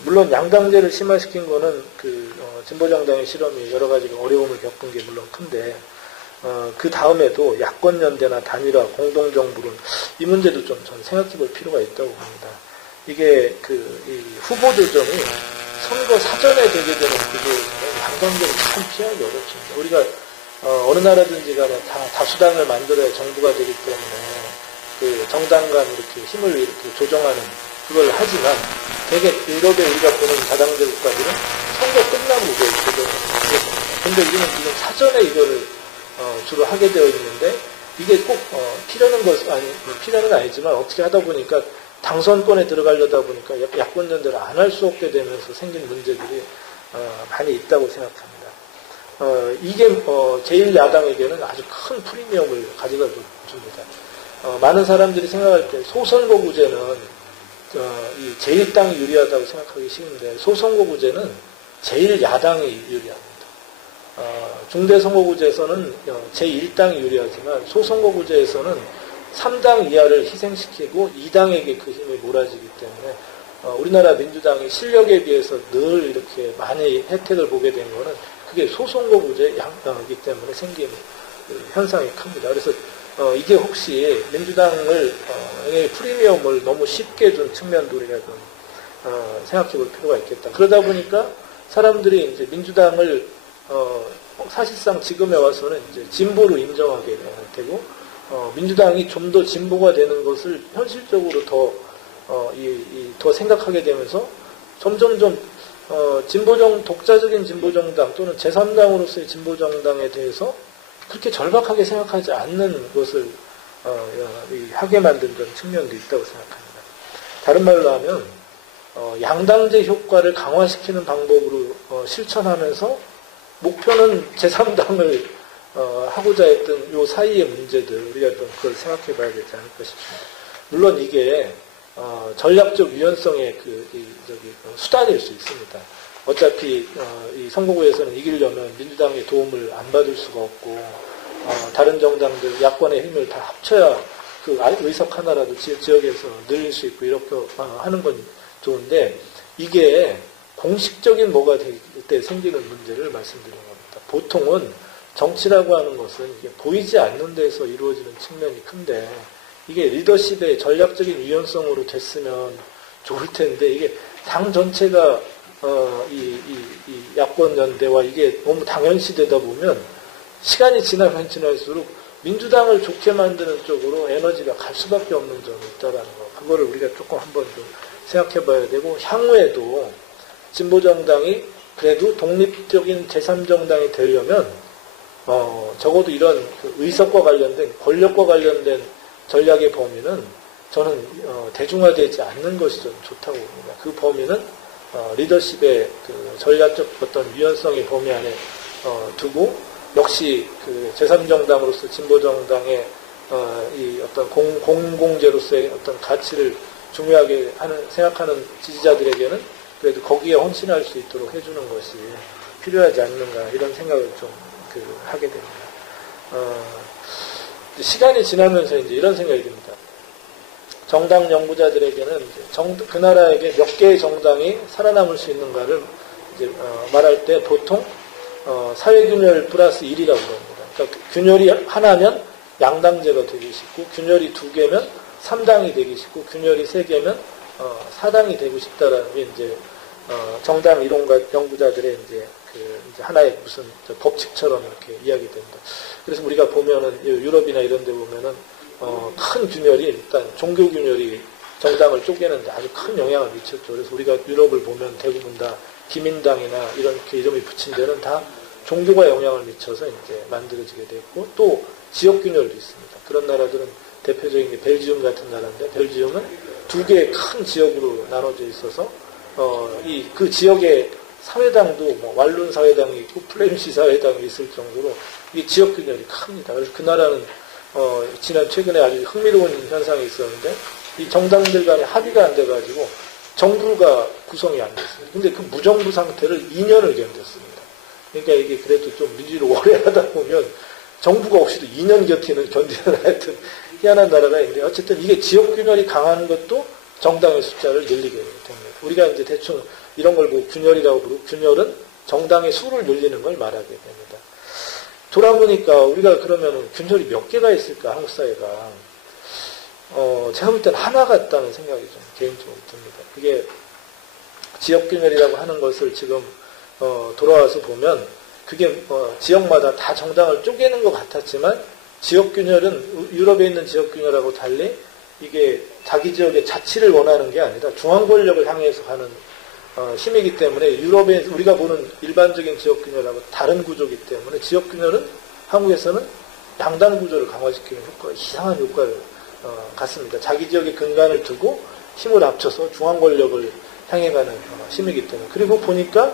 물론 양당제를 심화시킨 거는 진보정당의 실험이 여러 가지 어려움을 겪은 게 물론 큰데, 그 다음에도 야권연대나 단일화, 공동정부론, 이 문제도 좀 저는 생각해 볼 필요가 있다고 봅니다. 이게 이 후보 조정이 선거 사전에 되게 되는 구조는 양당제를 참 피하기 어렵습니다. 우리가 어느 나라든지 간에 다수당을 만들어야 정부가 되기 때문에 그 정당 간 이렇게 힘을 이렇게 조정하는 그걸 하지만 되게 유럽에 우리가 보는 다당제 국가들은 선거 끝나고 이걸 조정합니다. 근데 우리는 지금 사전에 이거를 주로 하게 되어 있는데 이게 꼭 필요는 아니지만 어떻게 하다 보니까 당선권에 들어가려다 보니까 야권연대를 안 할 수 없게 되면서 생긴 문제들이 많이 있다고 생각합니다. 이게 제1야당에게는 아주 큰 프리미엄을 가져다 줍니다. 많은 사람들이 생각할 때 소선거구제는 이 제1당이 유리하다고 생각하기 쉬운데 소선거구제는 제1야당이 유리합니다. 중대선거구제에서는 제1당이 유리하지만 소선거구제에서는 3당 이하를 희생시키고 2당에게 그 힘이 몰아지기 때문에 우리나라 민주당이 실력에 비해서 늘 이렇게 많이 혜택을 보게 된 거는 그게 소선거구제이기 때문에 생긴 현상이 큽니다. 그래서 이게 혹시 민주당의 프리미엄을 너무 쉽게 준 측면도 우리가 좀 생각해 볼 필요가 있겠다. 그러다 보니까 사람들이 이제 민주당을 사실상 지금에 와서는 이제 진보로 인정하게 되고 민주당이 좀 더 진보가 되는 것을 현실적으로 더 생각하게 되면서 점점점 독자적인 진보정당 또는 제3당으로서의 진보정당에 대해서 그렇게 절박하게 생각하지 않는 것을 하게 만든 그런 측면도 있다고 생각합니다. 다른 말로 하면 양당제 효과를 강화시키는 방법으로 실천하면서 목표는 제3당을 하고자 했던 요 사이의 문제들 우리가 좀 그걸 생각해 봐야 되지 않을까 싶습니다. 물론 이게 전략적 유연성의 수단일 수 있습니다. 어차피 이 선거구에서는 이기려면 민주당의 도움을 안 받을 수가 없고 다른 정당들 야권의 힘을 다 합쳐야 그 의석 하나라도 지역에서 늘릴 수 있고 이렇게 하는 건 좋은데 이게 공식적인 뭐가 될 때 생기는 문제를 말씀드리는 겁니다. 보통은 정치라고 하는 것은 이게 보이지 않는 데서 이루어지는 측면이 큰데 이게 리더십의 전략적인 유연성으로 됐으면 좋을 텐데 이게 당 전체가 이 야권 연대와 이게 너무 당연시되다 보면 시간이 지나면 지날수록 민주당을 좋게 만드는 쪽으로 에너지가 갈 수밖에 없는 점이 있다라는 거. 그거를 우리가 조금 한번 좀 생각해 봐야 되고 향후에도 진보정당이 그래도 독립적인 제3정당이 되려면 적어도 이런 그 의석과 관련된 권력과 관련된 전략의 범위는 저는 대중화되지 않는 것이 좀 좋다고 봅니다. 그 범위는 리더십의 그 전략적 어떤 유연성의 범위 안에 두고 역시 그 제3정당으로서 진보정당의 이 어떤 공공재로서의 어떤 가치를 중요하게 생각하는 지지자들에게는 그래도 거기에 헌신할 수 있도록 해주는 것이 필요하지 않는가 이런 생각을 좀 하게 됩니다. 시간이 지나면서 이제 이런 생각이 듭니다. 정당 연구자들에게는 이제 그 나라에게 몇 개의 정당이 살아남을 수 있는가를 이제 말할 때 보통 사회균열 플러스 1이라고 합니다. 그러니까 균열이 하나면 양당제가 되기 쉽고 균열이 2개면 3당이 되기 쉽고 균열이 3개면 4당이 되고 싶다라는 게 이제 정당 이론가 연구자들의 이제 하나의 무슨 법칙처럼 이렇게 이야기됩니다. 그래서 우리가 보면은 유럽이나 이런 데 보면은 큰 균열이 일단 종교 균열이 정당을 쪼개는데 아주 큰 영향을 미쳤죠. 그래서 우리가 유럽을 보면 대부분 다 기민당이나 이렇게 이름이 붙인 데는 다 종교가 영향을 미쳐서 이제 만들어지게 됐고 또 지역 균열도 있습니다. 그런 나라들은 대표적인 게 벨지움 같은 나라인데 벨지움은 2개의 큰 지역으로 나눠져 있어서 그 지역의 사회당도 뭐 왈룬 사회당이 있고 플레미시 사회당이 있을 정도로 이 지역 균열이 큽니다. 그래서 그 나라는 최근에 아주 흥미로운 현상이 있었는데 이 정당들 간에 합의가 안 돼가지고 정부가 구성이 안 됐습니다. 근데 그 무정부 상태를 2년을 견뎠습니다. 그러니까 이게 그래도 좀 민주를 오래 하다 보면 정부가 없이도 2년 견디는 하여튼 희한한 나라가 있는데 어쨌든 이게 지역 균열이 강한 것도 정당의 숫자를 늘리게 됩니다. 우리가 이제 대충 이런 걸 보고 균열이라고 부르고 균열은 정당의 수를 늘리는 걸 말하게 됩니다. 돌아보니까 우리가 그러면 균열이 몇 개가 있을까 한국 사회가 제가 볼 때는 하나 같다는 생각이 좀 개인적으로 듭니다. 그게 지역 균열이라고 하는 것을 지금 돌아와서 보면 그게 지역마다 다 정당을 쪼개는 것 같았지만 지역 균열은 유럽에 있는 지역 균열하고 달리 이게 자기 지역의 자치를 원하는 게 아니라 중앙 권력을 향해서 하는 힘이기 때문에 유럽에 우리가 보는 일반적인 지역 균열하고 다른 구조이기 때문에 지역 균열은 한국에서는 양당 구조를 강화시키는 이상한 효과를 갖습니다. 자기 지역의 근간을 두고 힘을 합쳐서 중앙 권력을 향해 가는 힘이기 때문에 그리고 보니까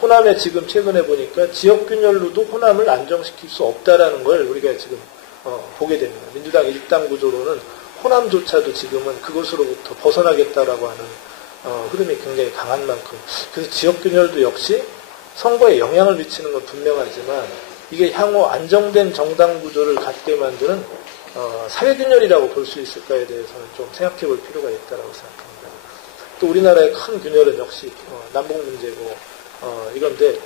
호남에 지금 최근에 보니까 지역 균열로도 호남을 안정시킬 수 없다라는 걸 우리가 지금 보게 됩니다. 민주당 일당 구조로는 호남조차도 지금은 그것으로부터 벗어나겠다라고 하는 흐름이 굉장히 강한 만큼 그래서 지역균열도 역시 선거에 영향을 미치는 건 분명하지만 이게 향후 안정된 정당 구조를 갖게 만드는 사회균열이라고 볼 수 있을까에 대해서는 좀 생각해 볼 필요가 있다고 생각합니다. 또 우리나라의 큰 균열은 역시 남북 문제고 이건데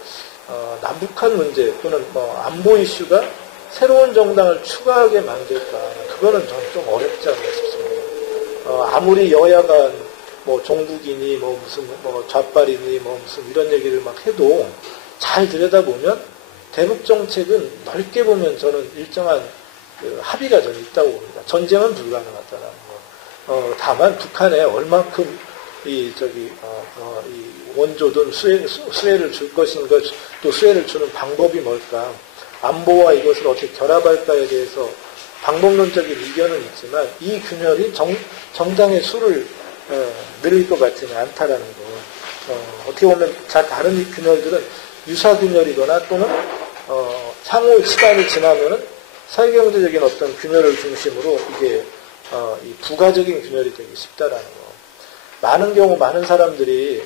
남북한 문제 또는 안보 이슈가 새로운 정당을 추가하게 만들까 그거는 저는 좀 어렵지 않나 싶습니다. 아무리 여야가 종북이니 무슨 좌빨이니 무슨 이런 얘기를 막 해도 잘 들여다보면 대북 정책은 넓게 보면 저는 일정한 합의가 저는 있다고 봅니다. 전쟁은 불가능하다는 거. 다만 북한에 얼만큼 이 원조든 수혜를 줄 것인가 또 수혜를 주는 방법이 뭘까 안보와 이것을 어떻게 결합할까에 대해서 방법론적인 의견은 있지만 이 균열이 정당의 수를 늘릴 것 같지는 않다라는 거. 어떻게 보면 다른 균열들은 유사균열이거나 또는 향후 시간이 지나면은 사회경제적인 어떤 균열을 중심으로 이게 이 부가적인 균열이 되기 쉽다라는 거. 많은 경우 많은 사람들이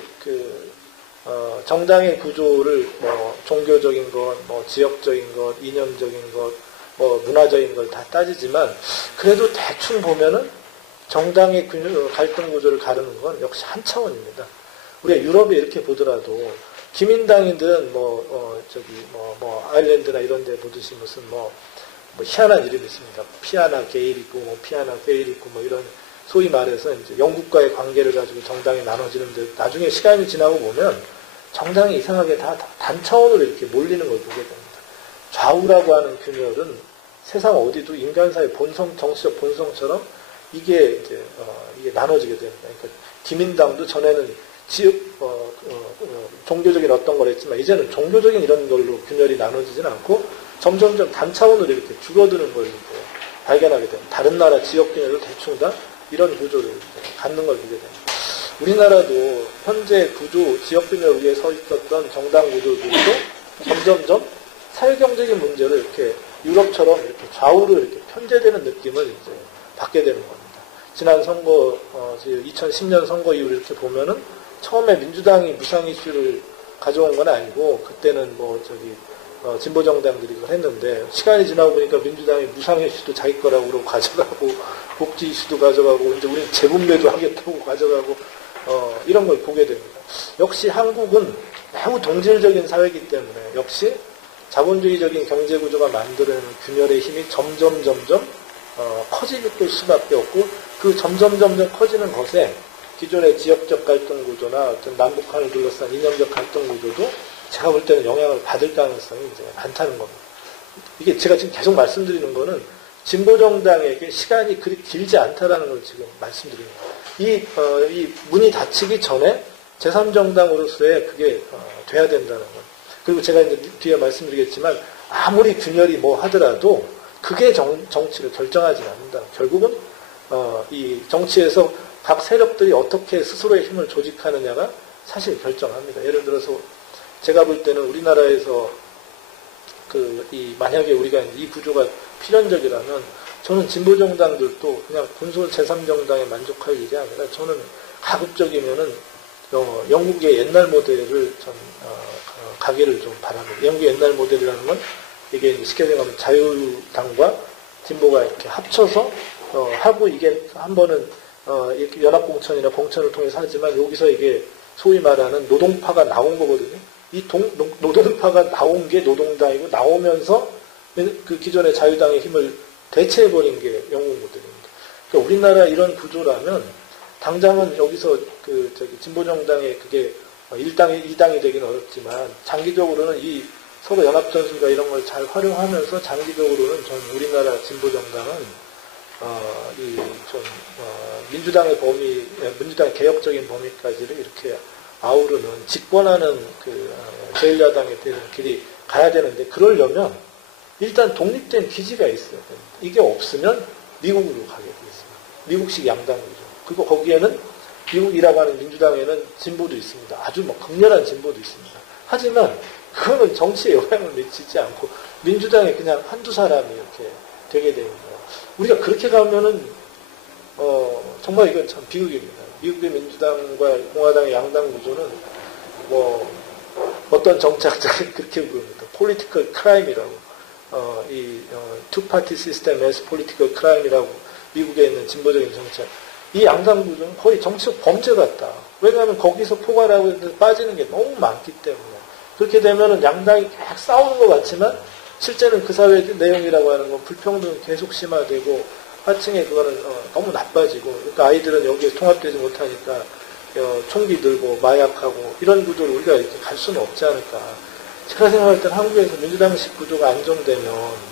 정당의 구조를 뭐 종교적인 것, 뭐 지역적인 것, 이념적인 것, 뭐 문화적인 걸 다 따지지만 그래도 대충 보면은 정당의 갈등 구조를 가르는 건 역시 한 차원입니다. 우리가 유럽에 이렇게 보더라도 기민당이든 아일랜드나 이런 데 보듯이 무슨 뭐 희한한 이름이 있습니다. 피아나 게일 있고 뭐 피아나 게일 있고 뭐 이런 소위 말해서 이제 영국과의 관계를 가지고 정당이 나눠지는데 나중에 시간이 지나고 보면 정당이 이상하게 다 단차원으로 이렇게 몰리는 걸 보게 됩니다. 좌우라고 하는 균열은 세상 어디도 인간사의 본성, 정치적 본성처럼 이게 나눠지게 됩니다. 그러니까 기민당도 전에는 종교적인 어떤 걸 했지만 이제는 종교적인 이런 걸로 균열이 나눠지진 않고 점점점 단차원으로 이렇게 줄어드는 걸 발견하게 됩니다. 다른 나라 지역 균열도 대충 다 이런 구조를 갖는 걸 보게 됩니다. 우리나라도 현재 구조, 지역 균열 위에 서 있었던 정당 구조들도 점점점 사회경제적인 문제를 이렇게 유럽처럼 이렇게 좌우로 이렇게 편제되는 느낌을 이제 받게 되는 겁니다. 지난 선거, 2010년 선거 이후로 이렇게 보면은 처음에 민주당이 무상 이슈를 가져온 건 아니고 그때는 진보 정당들이 그걸 했는데 시간이 지나고 보니까 민주당이 무상 이슈도 자기 거라고 그러고 가져가고 복지 이슈도 가져가고 이제 우리는 재분배도 하겠다고 가져가고 이런 걸 보게 됩니다. 역시 한국은 매우 동질적인 사회이기 때문에 역시 자본주의적인 경제구조가 만들어내는 균열의 힘이 점점 커질 수밖에 없고 그 점점 커지는 것에 기존의 지역적 갈등 구조나 어떤 남북한을 둘러싼 이념적 갈등 구조도 제가 볼 때는 영향을 받을 가능성이 이제 많다는 겁니다. 이게 제가 지금 계속 말씀드리는 거는 진보 정당에게 시간이 그리 길지 않다라는 걸 지금 말씀드립니다. 이 문이 닫히기 전에 제3정당으로서의 그게 돼야 된다는 것. 그리고 제가 이제 뒤에 말씀드리겠지만 아무리 균열이 뭐 하더라도 그게 정치를 결정하지 않는다. 결국은 이 정치에서 각 세력들이 어떻게 스스로의 힘을 조직하느냐가 사실 결정합니다. 예를 들어서 제가 볼 때는 우리나라에서 만약에 우리가 이 구조가 필연적이라면 저는 진보 정당들도 그냥 군소 제3정당에 만족할 일이 아니라 저는 가급적이면은 영국의 옛날 모델을 가기를 좀 바랍니다. 영국의 옛날 모델이라는 건 이게 쉽게 생각하면 자유당과 진보가 이렇게 합쳐서 하고 이게 한 번은 이렇게 연합공천이나 공천을 통해서 하지만 여기서 이게 소위 말하는 노동파가 나온 거거든요. 이 노동파가 나온 게 노동당이고 나오면서 그 기존의 자유당의 힘을 대체해버린 게 영국 모델입니다. 그러니까 우리나라 이런 구조라면 당장은 여기서 진보정당의 그게 1당이 2당이 되기는 어렵지만 장기적으로는 이 서로 연합전술과 이런 걸 잘 활용하면서 장기적으로는 전 우리나라 진보정당은 민주당의 민주당의 개혁적인 범위까지를 이렇게 아우르는 집권하는 제1야당에 대한 길이 가야 되는데 그러려면 일단 독립된 기지가 있어야 됩니다. 이게 없으면 미국으로 가게 되어 있습니다. 미국식 양당이죠. 그리고 거기에는 미국이라고 하는 민주당에는 진보도 있습니다. 아주 극렬한 진보도 있습니다. 하지만 그거는 정치에 영향을 미치지 않고 민주당에 그냥 한두 사람이 이렇게 되게 됩니다. 우리가 그렇게 가면은 정말 이건 참 비극입니다. 미국의 민주당과 공화당의 양당 구조는 어떤 정치학자는 그렇게 부릅니다. political crime이라고. two-party system as political crime이라고 미국에 있는 진보적인 정치학. 이 양당 구조는 거의 정치적 범죄 같다. 왜냐하면 거기서 포괄하고 빠지는 게 너무 많기 때문에. 그렇게 되면은 양당이 계속 싸우는 것 같지만 실제는 그 사회 내용이라고 하는 건 불평등이 계속 심화되고 하층에 그거는 너무 나빠지고 그러니까 아이들은 여기에 통합되지 못하니까 총기 들고 마약하고 이런 구조를 우리가 이렇게 갈 수는 없지 않을까. 제가 생각할 땐 한국에서 민주당식 구조가 안정되면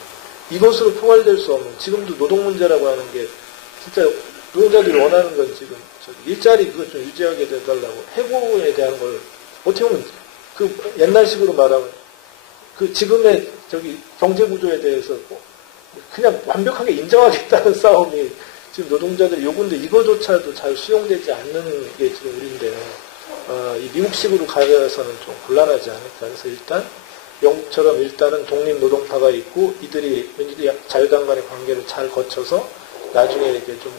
이것으로 포괄될 수 없는 지금도 노동 문제라고 하는 게 진짜 노동자들이 원하는 건 지금 일자리 그거 좀 유지하게 해달라고 해고에 대한 걸 어떻게 보면 그 옛날식으로 말하면 그 지금의 경제 구조에 대해서 그냥 완벽하게 인정하겠다는 싸움이 지금 노동자들이 요구인데 이거조차도 잘 수용되지 않는 게 지금 우리인데요. 이 미국식으로 가서는 좀 곤란하지 않을까. 그래서 일단 영국처럼 일단은 독립노동파가 있고 이들이 자유당 간의 관계를 잘 거쳐서 나중에 이렇게 좀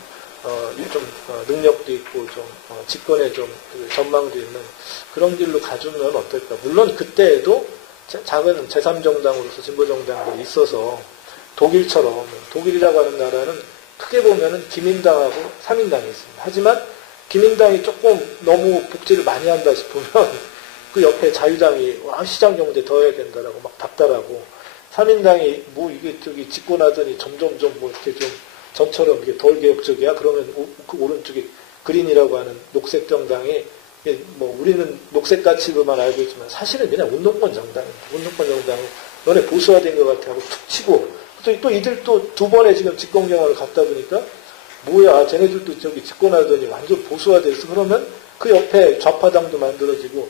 능력도 있고 좀 집권에 좀 전망도 있는 그런 길로 가주면 어떨까. 물론 그때에도 작은 제3정당으로서 진보정당들이 있어서 독일처럼 독일이라고 하는 나라는 크게 보면은 기민당하고 3인당이 있습니다. 하지만 기민당이 조금 너무 복지를 많이 한다 싶으면 그 옆에 자유당이 시장 경제 더 해야 된다라고 막 답답하고 3인당이 뭐 이게 저기 집권하더니 점점 뭐 이렇게 좀 전처럼 이게 덜 개혁적이야? 그러면 그 오른쪽에 그린이라고 하는 녹색 정당이 뭐 우리는 녹색 가치로만 알고 있지만 사실은 그냥 운동권 정당입니다. 운동권 정당은 너네 보수화된 것 같아 하고 툭 치고 또 이들 또 두 번의 지금 집권 경험을 갖다 보니까 뭐야 쟤네들도 저기 집권하더니 완전 보수화됐어. 그러면 그 옆에 좌파당도 만들어지고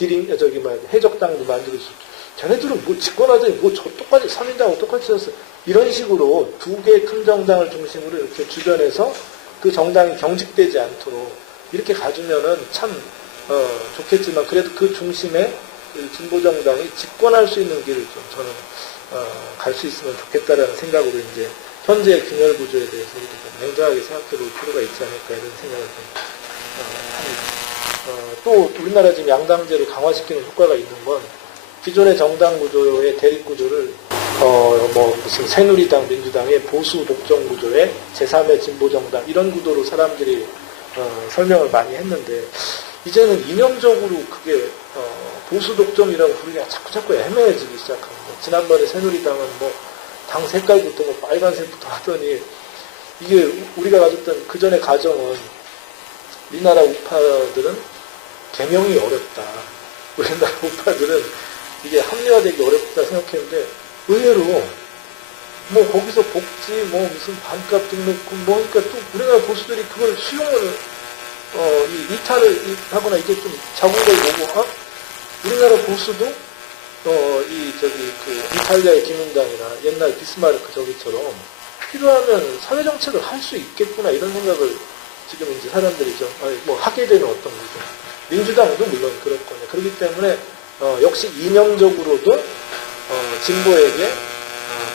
해적당도 만들어지고 쟤네들은 뭐 집권하더니 뭐 저 똑같이 3인당하고 똑같이 썼어. 이런 식으로 두 개의 큰 정당을 중심으로 이렇게 주변에서 그 정당이 경직되지 않도록 이렇게 가주면은 참 좋겠지만 그래도 그 중심에 그 진보정당이 집권할 수 있는 길을 좀 저는 갈 수 있으면 좋겠다라는 생각으로 이제 현재의 균열 구조에 대해서 좀 냉정하게 생각해 볼 필요가 있지 않을까 이런 생각을 좀 합니다. 또 우리나라 지금 양당제를 강화시키는 효과가 있는 건 기존의 정당 구조의 대립 구조를 무슨 새누리당, 민주당의 보수 독점 구조의 제3의 진보정당 이런 구도로 사람들이 설명을 많이 했는데 이제는 이념적으로 그게 보수 독점이라고 부르기가 자꾸 애매해지기 시작합니다. 지난번에 새누리당은 뭐 당 색깔부터 뭐 빨간색부터 하더니 이게 우리가 가졌던 그 전의 가정은 우리나라 우파들은 개명이 어렵다. 우리나라 우파들은 이게 합리화되기 어렵다 생각했는데 의외로 뭐 거기서 복지 뭐 무슨 반값 등록금 뭐 그러니까 또 우리나라 보수들이 그걸 수용을 이탈을 하거나 이게 좀 적은 걸 보고 우리나라 보수도 이탈리아의 기민당이나 옛날 비스마르크 저기처럼 필요하면 사회정책을 할 수 있겠구나 이런 생각을 지금 이제 사람들이 좀 하게 되는 어떤 거죠. 민주당도 물론 그렇거든요. 그렇기 때문에 역시 이념적으로도 진보에게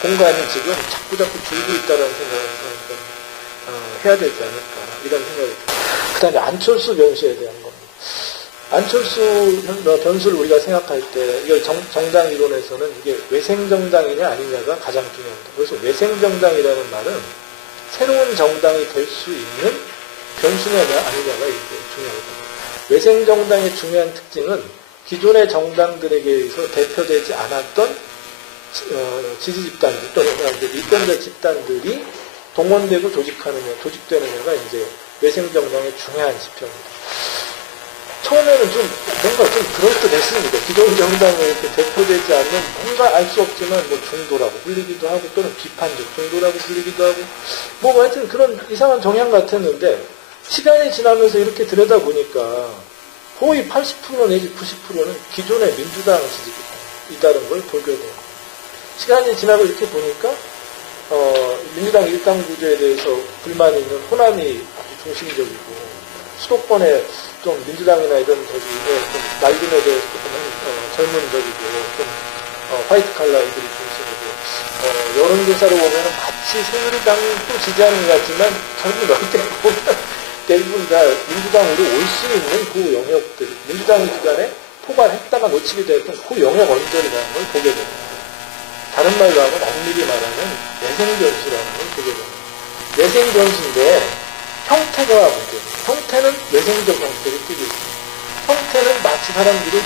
공간이 지금 자꾸 줄고 있다는 생각을 해야 되지 않을까 이런 생각이 듭니다. 그 다음에 안철수 변수에 대한 겁니다. 안철수 변수를 우리가 생각할 때 이걸 정당 이론에서는 이게 외생정당이냐 아니냐가 가장 중요합니다. 그래서 외생정당이라는 말은 새로운 정당이 될 수 있는 변수냐냐 아니냐가 이게 중요하거든요. 외생정당의 중요한 특징은 기존의 정당들에게서 대표되지 않았던 지지 집단들 또는 입변자 집단들이 동원되고 조직되느냐가 이제 외생정당의 중요한 지표입니다. 처음에는 뭔가 그럴듯했습니다. 기존 정당에 이렇게 대표되지 않는 뭔가 알 수 없지만 뭐 중도라고 불리기도 하고 또는 비판적 중도라고 불리기도 하고 뭐 하여튼 그런 이상한 정향 같았는데 시간이 지나면서 이렇게 들여다보니까 거의 80% 내지 90%는 기존의 민주당 지지이다는 걸 보게 돼요. 시간이 지나고 이렇게 보니까 민주당 일당 구조에 대해서 불만이 있는 호남이 아주 중심적이고 수도권에 좀 민주당이나 이런 좀 낡은 애들 젊은 좀 화이트 칼라 애들이 중심이고 여론조사로 보면은 마치 새누리당도 지지하는 것 같지만 전부 넓게 보면 대부분 다 민주당으로 올 수 있는 그 영역들 민주당이 그간에 포괄했다가 놓치게 됐던 그 영역 언저리라는 걸 보게 됩니다. 다른 말로 하면 엄밀히 말하면 내생변수라는 걸 보게 됩니다. 내생변수인데 형태가 문제입니다. 형태는 외생적 형태를 띠고 있습니다. 형태는 마치 사람들이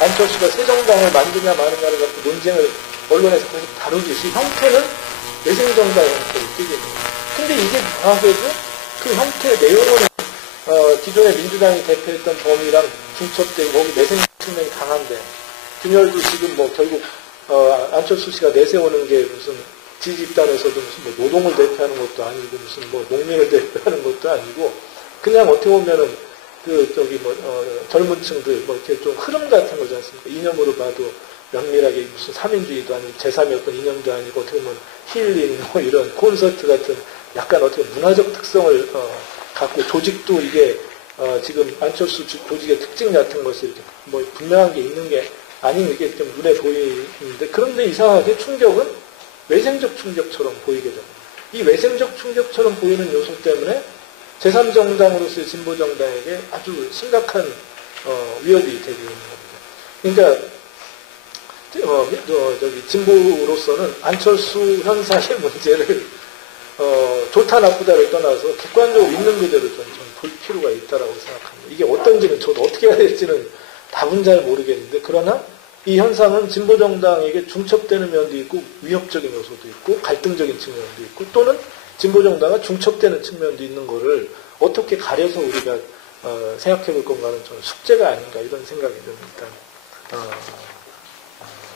안철수가 새 정당을 만드냐 마느냐를 갖고 논쟁을 언론에서 계속 다루듯이 형태는 외생정당의 형태를 띠고 있습니다. 근데 이게 묘하게도 그 형태의 내용은 기존의 민주당이 대표했던 범위랑 중첩되고 거기 내생 측면이 강한데 균열도 지금 뭐 결국 안철수 씨가 내세우는 게 무슨 지지 집단에서도 무슨 뭐 노동을 대표하는 것도 아니고 무슨 뭐 농민을 대표하는 것도 아니고 그냥 어떻게 보면은 젊은 층들 뭐 이렇게 좀 흐름 같은 거지 않습니까? 이념으로 봐도 면밀하게 무슨 삼인주의도 아니고 제3의 어떤 이념도 아니고 어떻게 보면 힐링 뭐 이런 콘서트 같은 약간 어떻게 문화적 특성을 갖고 조직도 이게 지금 안철수 조직의 특징 같은 것이 이렇게 뭐 분명한 게 있는 게 아닌 이게 좀 눈에 보이는데 그런데 이상하게 충격은 외생적 충격처럼 보이게 됩니다. 이 외생적 충격처럼 보이는 요소 때문에 제3정당으로서의 진보정당에게 아주 심각한 위협이 되고 있는 겁니다. 그러니까 진보로서는 안철수 현상의 문제를 좋다 나쁘다를 떠나서 객관적으로 있는 그대로 좀 볼 필요가 있다라고 생각합니다. 이게 어떤지는 저도 어떻게 해야 될지는 답은 잘 모르겠는데 그러나 이 현상은 진보정당에게 중첩되는 면도 있고 위협적인 요소도 있고 갈등적인 측면도 있고 또는 진보정당과 중첩되는 측면도 있는 거를 어떻게 가려서 우리가 생각해 볼 건가는 저는 숙제가 아닌가 이런 생각이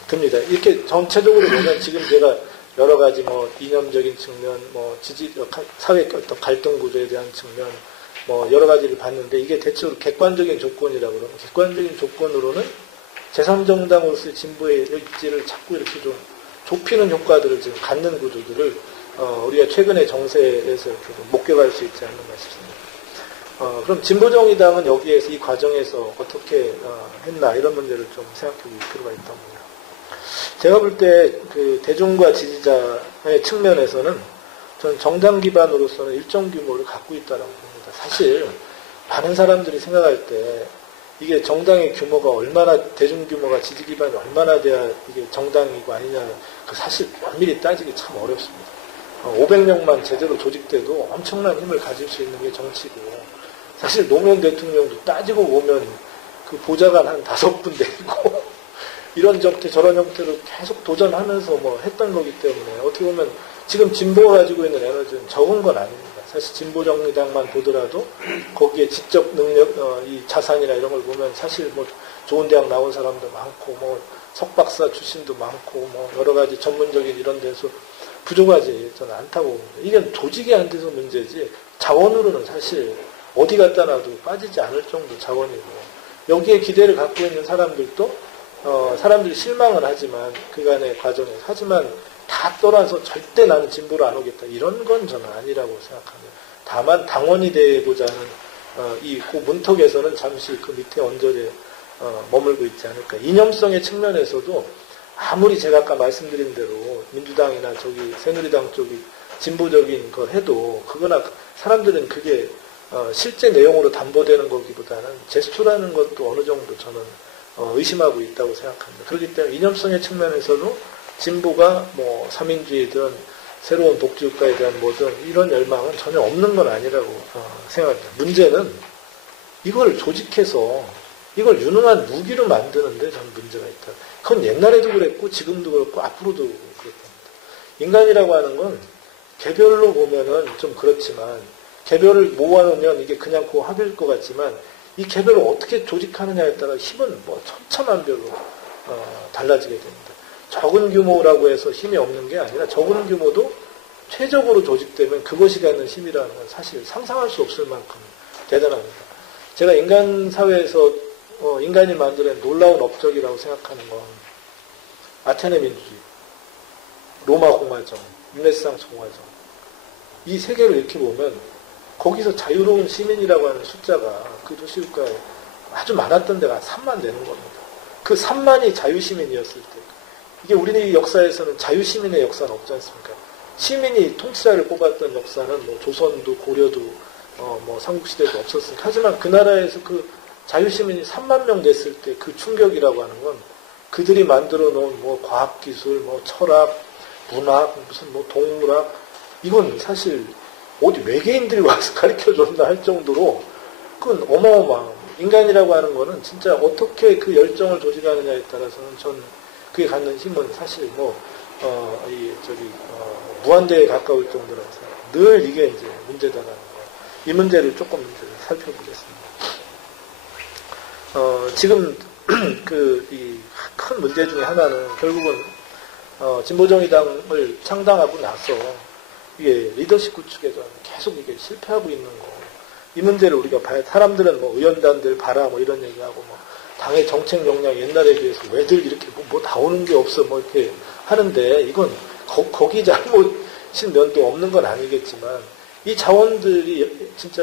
듭니다. 이렇게 전체적으로 보면 지금 제가 여러 가지 뭐 이념적인 측면, 뭐 사회 어떤 갈등 구조에 대한 측면, 뭐 여러 가지를 봤는데 이게 대체로 객관적인 조건이라고 그러면 객관적인 조건으로는 제3정당으로서의 진보의 입지를 자꾸 이렇게 좀 좁히는 효과들을 지금 갖는 구조들을 우리가 최근의 정세에서 이렇게 좀 목격할 수 있지 않는가 싶습니다. 그럼 진보정의당은 여기에서 이 과정에서 어떻게 했나 이런 문제를 좀 생각해 볼 필요가 있다고 봅니다. 제가 볼 때 그 대중과 지지자의 측면에서는 저는 정당 기반으로서는 일정 규모를 갖고 있다고 봅니다. 사실 많은 사람들이 생각할 때 이게 정당의 규모가 얼마나 대중 규모가 지지 기반이 얼마나 돼야 이게 정당이고 아니냐 그 사실 면밀히 따지기 참 어렵습니다. 500명만 제대로 조직돼도 엄청난 힘을 가질 수 있는 게 정치고 사실 노무현 대통령도 따지고 보면 그 보좌관 한 5분 되고 이런 형태 저런 형태로 계속 도전하면서 뭐 했던 거기 때문에 어떻게 보면 지금 진보가 가지고 있는 에너지는 적은 건 아닙니다. 사실 진보정의당만 보더라도 거기에 지적 능력, 이 자산이나 이런 걸 보면 사실 뭐 좋은 대학 나온 사람도 많고 뭐 석박사 출신도 많고 뭐 여러 가지 전문적인 이런 데서 부족하지 저는 않다고 봅니다. 이게 조직이 안 돼서 문제지 자원으로는 사실 어디 갖다 놔도 빠지지 않을 정도 자원이고 여기에 기대를 갖고 있는 사람들도 사람들이 실망을 하지만 그간의 과정에서 하지만 다 떠나서 절대 나는 진보로 안 오겠다 이런 건 저는 아니라고 생각합니다. 다만 당원이 되고자 하는 그 문턱에서는 잠시 그 밑에 언저리에 머물고 있지 않을까. 이념성의 측면에서도 아무리 제가 아까 말씀드린 대로 민주당이나 저기 새누리당 쪽이 진보적인 걸 해도 그거나 사람들은 그게 실제 내용으로 담보되는 거기보다는 제스처라는 것도 어느 정도 저는 의심하고 있다고 생각합니다. 그렇기 때문에 이념성의 측면에서도 진보가 뭐 삼인주의든 새로운 독주국가에 대한 뭐든 이런 열망은 전혀 없는 건 아니라고 생각합니다. 문제는 이걸 조직해서 이걸 유능한 무기로 만드는데 저는 문제가 있다. 그건 옛날에도 그랬고 지금도 그렇고 앞으로도 그렇답니다. 인간이라고 하는 건 개별로 보면은 좀 그렇지만 개별을 모아놓으면 이게 그냥 그 합일 것 같지만 이 개별을 어떻게 조직하느냐에 따라 힘은 뭐 천차만별로 달라지게 됩니다. 적은 규모라고 해서 힘이 없는 게 아니라 적은 규모도 최적으로 조직되면 그것이 갖는 힘이라는 건 사실 상상할 수 없을 만큼 대단합니다. 제가 인간 사회에서 인간이 만들어낸 놀라운 업적이라고 생각하는 건 아테네 민주주의, 로마 공화정, 르네상스 공화정 이 세계를 이렇게 보면 거기서 자유로운 시민이라고 하는 숫자가 그 도시국가에 아주 많았던 데가 3만 되는 겁니다. 그 3만이 자유시민이었을 때 이게 우리 역사에서는 자유시민의 역사는 없지 않습니까? 시민이 통치자를 뽑았던 역사는 뭐 조선도 고려도 뭐 삼국시대도 없었으니까 하지만 그 나라에서 그 자유시민이 3만 명 됐을 때 그 충격이라고 하는 건 그들이 만들어 놓은 뭐 과학기술, 뭐 철학, 문학, 무슨 뭐 동물학 이건 사실 어디 외계인들이 와서 가르쳐줬나 할 정도로 그건 어마어마한 인간이라고 하는 거는 진짜 어떻게 그 열정을 조직하느냐에 따라서는 전 그게 갖는 힘은 사실 무한대에 가까울 정도라서 늘 이게 이제 문제다라는 거. 이 문제를 조금 이제 살펴보겠습니다. 지금 이 큰 문제 중에 하나는 결국은 진보정의당을 창당하고 나서 이게 리더십 구축에서 계속 이게 실패하고 있는 거. 이 문제를 우리가 봐야 사람들은 뭐 의원단들 봐라 뭐 이런 얘기하고 뭐 당의 정책 역량 옛날에 비해서 왜들 이렇게 뭐 나오는 게 없어 뭐 이렇게 하는데 이건 거기 잘못인 면도 없는 건 아니겠지만 이 자원들이 진짜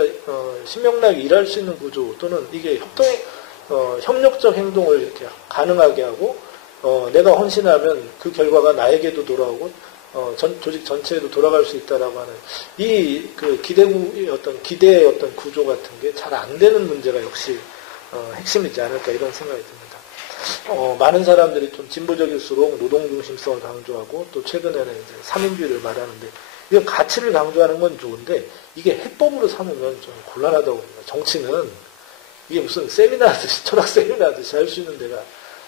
신명나게 일할 수 있는 구조 또는 이게 협력적 행동을 이렇게 가능하게 하고 내가 헌신하면 그 결과가 나에게도 돌아오고 조직 전체에도 돌아갈 수 있다라고 하는 이 그 기대의 어떤 구조 같은 게 잘 안 되는 문제가 역시 핵심이지 않을까 이런 생각이 듭니다. 많은 사람들이 좀 진보적일수록 노동 중심성을 강조하고 또 최근에는 이제 삼인주의를 말하는데 이거 가치를 강조하는 건 좋은데 이게 해법으로 삼으면 좀 곤란하다고 봅니다. 정치는 이게 무슨 세미나하듯이 철학 세미나하듯이 할 수 있는 데가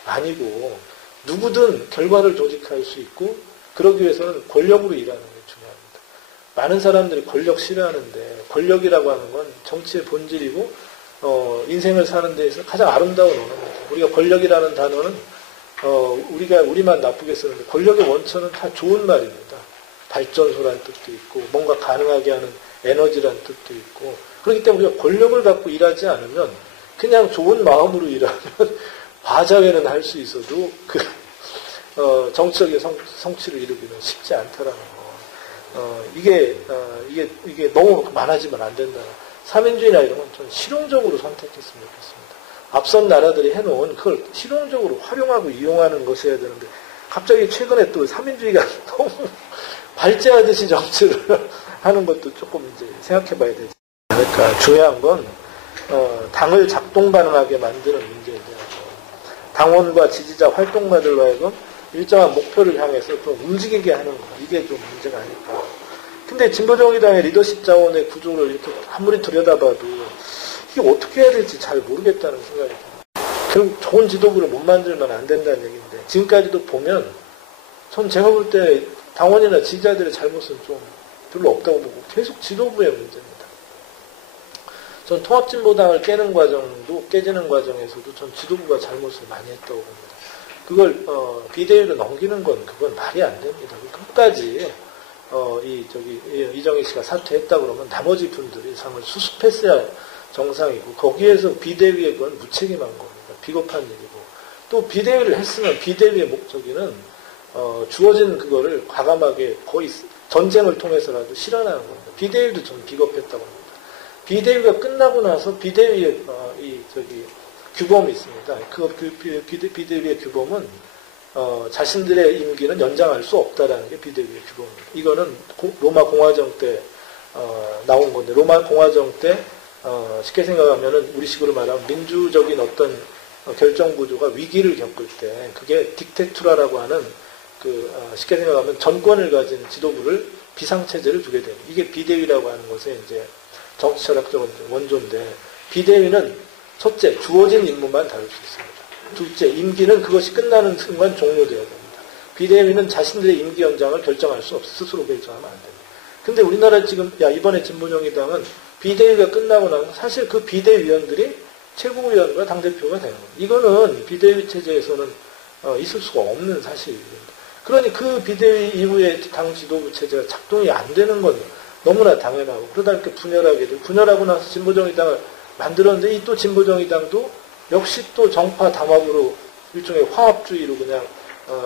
아니고 누구든 결과를 조직할 수 있고 그러기 위해서는 권력으로 일하는 게 중요합니다. 많은 사람들이 권력 싫어하는데 권력이라고 하는 건 정치의 본질이고 인생을 사는 데에서 가장 아름다운 언어입니다. 우리가 권력이라는 단어는 우리만 나쁘게 쓰는데 권력의 원천은 다 좋은 말입니다. 발전소라는 뜻도 있고 뭔가 가능하게 하는 에너지라는 뜻도 있고 그렇기 때문에 우리가 권력을 갖고 일하지 않으면 그냥 좋은 마음으로 일하면 바자회는 할 수 있어도 정치적인 성취를 이루기는 쉽지 않다라는 거. 이게 너무 많아지면 안 된다. 삼인주의나 이런 건 좀 실용적으로 선택했으면 좋겠습니다. 앞선 나라들이 해놓은 그걸 실용적으로 활용하고 이용하는 것이어야 되는데 갑자기 최근에 또 삼인주의가 너무 발제하듯이 정치를 하는 것도 조금 이제 생각해 봐야 되지 않을까. 중요한 건 당을 작동 가능하게 만드는 문제인데 당원과 지지자 활동가들로 하여금 일정한 목표를 향해서 또 움직이게 하는 거 이게 좀 문제가 아닐까. 근데 진보정의당의 리더십 자원의 구조를 이렇게 아무리 들여다봐도 이게 어떻게 해야 될지 잘 모르겠다는 생각이 듭니다. 결국 좋은 지도부를 못 만들면 안 된다는 얘기인데 지금까지도 보면 전 제가 볼 때 당원이나 지지자들의 잘못은 좀 별로 없다고 보고 계속 지도부의 문제입니다. 전 통합진보당을 깨지는 과정에서도 전 지도부가 잘못을 많이 했다고 봅니다. 그걸 비대위로 넘기는 건 그건 말이 안 됩니다. 끝까지 이정희 씨가 사퇴했다 그러면 나머지 분들이 상을 수습했어야 정상이고 거기에서 비대위의 건 무책임한 겁니다. 비겁한 일이고 또 비대위를 했으면 비대위의 목적에는 주어진 그거를 과감하게 거의 전쟁을 통해서라도 실현하는 겁니다. 비대위도 좀 비겁했다고 합니다. 비대위가 끝나고 나서 비대위의 규범이 있습니다. 비대위의 규범은 자신들의 임기는 연장할 수 없다라는 게 비대위의 규범입니다. 이거는 로마 공화정 때 나온 건데 로마 공화정 때 쉽게 생각하면은 우리식으로 말하면 민주적인 어떤 결정 구조가 위기를 겪을 때 그게 딕테투라라고 하는 쉽게 생각하면 전권을 가진 지도부를 비상체제를 두게 됩니다. 이게 비대위라고 하는 것의 이제 정치철학적 원조인데 비대위는 첫째 주어진 임무만 다룰 수 있습니다. 둘째 임기는 그것이 끝나는 순간 종료되어야 됩니다. 비대위는 자신들의 임기 연장을 결정할 수 없어 스스로 결정하면 안 됩니다. 근데 우리나라 지금 이번에 진보정의당은 비대위가 끝나고 나면 사실 그 비대위원들이 최고위원과 당대표가 되는 겁니다. 이거는 비대위 체제에서는 있을 수가 없는 사실입니다. 그러니 그 비대위 이후에 당 지도부 체제가 작동이 안 되는 건 너무나 당연하고 그러다 이렇게 분열하고 나서 진보정의당을 만들었는데 이 또 진보정의당도 역시 또 정파 담합으로 일종의 화합주의로 그냥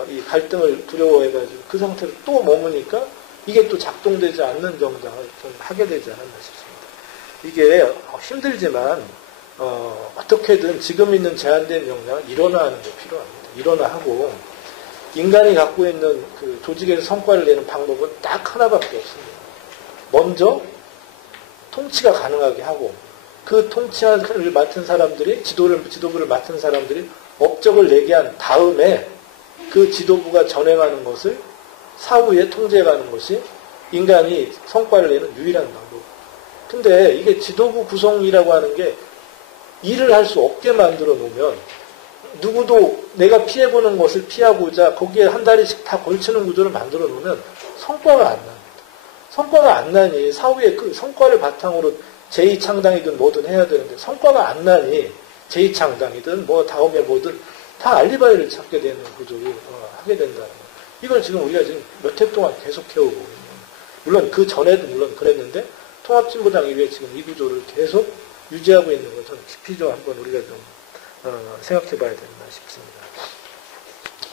이 갈등을 두려워해가지고 그 상태로 또 머무니까 이게 또 작동되지 않는 정당을 좀 하게 되지 않았나 싶습니다. 이게 힘들지만 어떻게든 지금 있는 제한된 역량을 일원화하는 게 필요합니다. 일원화하고 인간이 갖고 있는 그 조직에서 성과를 내는 방법은 딱 하나밖에 없습니다. 먼저 통치가 가능하게 하고 그 통치를 맡은 사람들이 지도부를 맡은 사람들이 업적을 내게 한 다음에 그 지도부가 전행하는 것을 사후에 통제해가는 것이 인간이 성과를 내는 유일한 방법. 근데 이게 지도부 구성이라고 하는 게 일을 할 수 없게 만들어 놓으면 누구도 내가 피해보는 것을 피하고자 거기에 한 다리씩 다 걸치는 구조를 만들어 놓으면 성과가 안 납니다. 성과가 안 나니 사후에 그 성과를 바탕으로 제2창당이든 뭐든 해야 되는데 성과가 안 나니 제2창당이든 뭐 다음에 뭐든 다 알리바이를 찾게 되는 구조를 하게 된다는 거예요. 이걸 지금 우리가 지금 몇 해 동안 계속 해오고 있는 물론 그 전에도 물론 그랬는데 통합진보당 이후에 지금 이 구조를 계속 유지하고 있는 걸 저는 깊이 좀 한번 우리가 좀 생각해 봐야 된다 싶습니다.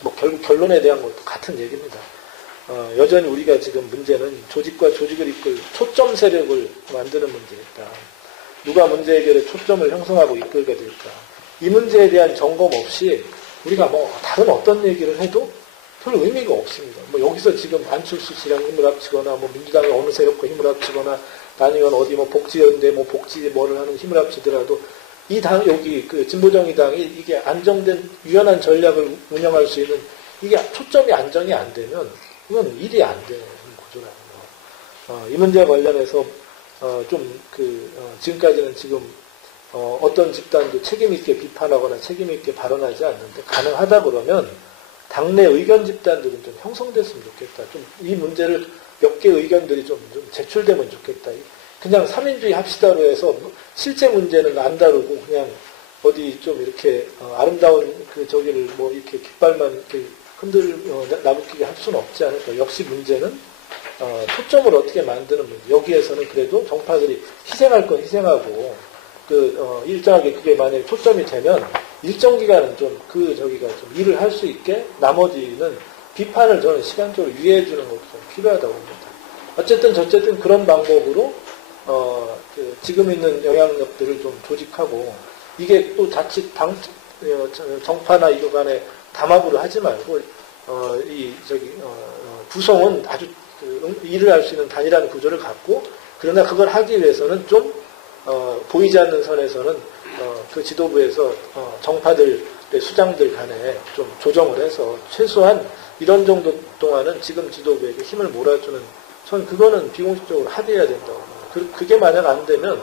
뭐 결국 결론에 대한 것도 같은 얘기입니다. 여전히 우리가 지금 문제는 조직과 조직을 이끌 초점 세력을 만드는 문제였다. 누가 문제 해결에 초점을 형성하고 이끌게 될까. 이 문제에 대한 점검 없이 우리가 뭐 다른 어떤 얘기를 해도 별 의미가 없습니다. 뭐 여기서 지금 안철수 씨랑 힘을 합치거나 뭐 민주당의 어느 세력과 힘을 합치거나 아니면 어디 뭐 복지연대 뭐 복지 뭐를 하는 힘을 합치더라도 이 당 여기 그 진보정의당이 이게 안정된 유연한 전략을 운영할 수 있는 이게 초점이 안정이 안 되면 이건 일이 안 되는 구조라는 거. 이 문제와 관련해서 지금까지는 지금 어떤 집단도 책임 있게 비판하거나 책임 있게 발언하지 않는데 가능하다 그러면 당내 의견 집단들은 좀 형성됐으면 좋겠다. 좀 이 문제를 몇 개의 의견들이 좀 제출되면 좋겠다. 그냥 삼인주의 합시다로 해서 실제 문제는 안 다루고 그냥 어디 좀 이렇게 아름다운 그 저기를 뭐 이렇게 깃발만 이렇게 나부끼게 할 수는 없지 않을까. 역시 문제는 초점을 어떻게 만드는 문제. 여기에서는 그래도 정파들이 희생할 건 희생하고 일정하게 그게 만약에 초점이 되면 일정 기간은 좀 저기가 좀 일을 할 수 있게 나머지는 비판을 저는 시간적으로 유예해 주는 것도 좀 필요하다고 봅니다. 어쨌든 저쨌든 그런 방법으로 지금 있는 영향력들을 좀 조직하고 이게 또 자칫 정파나 이거 간에 담합으로 하지 말고 구성은 아주 일을 할 수 있는 단일한 구조를 갖고 그러나 그걸 하기 위해서는 좀 보이지 않는 선에서는 그 지도부에서 정파들의 수장들 간에 좀 조정을 해서 최소한 이런 정도 동안은 지금 지도부에게 힘을 몰아주는 저는 그거는 비공식적으로 합의해야 된다고 봅니다. 그게 만약 안 되면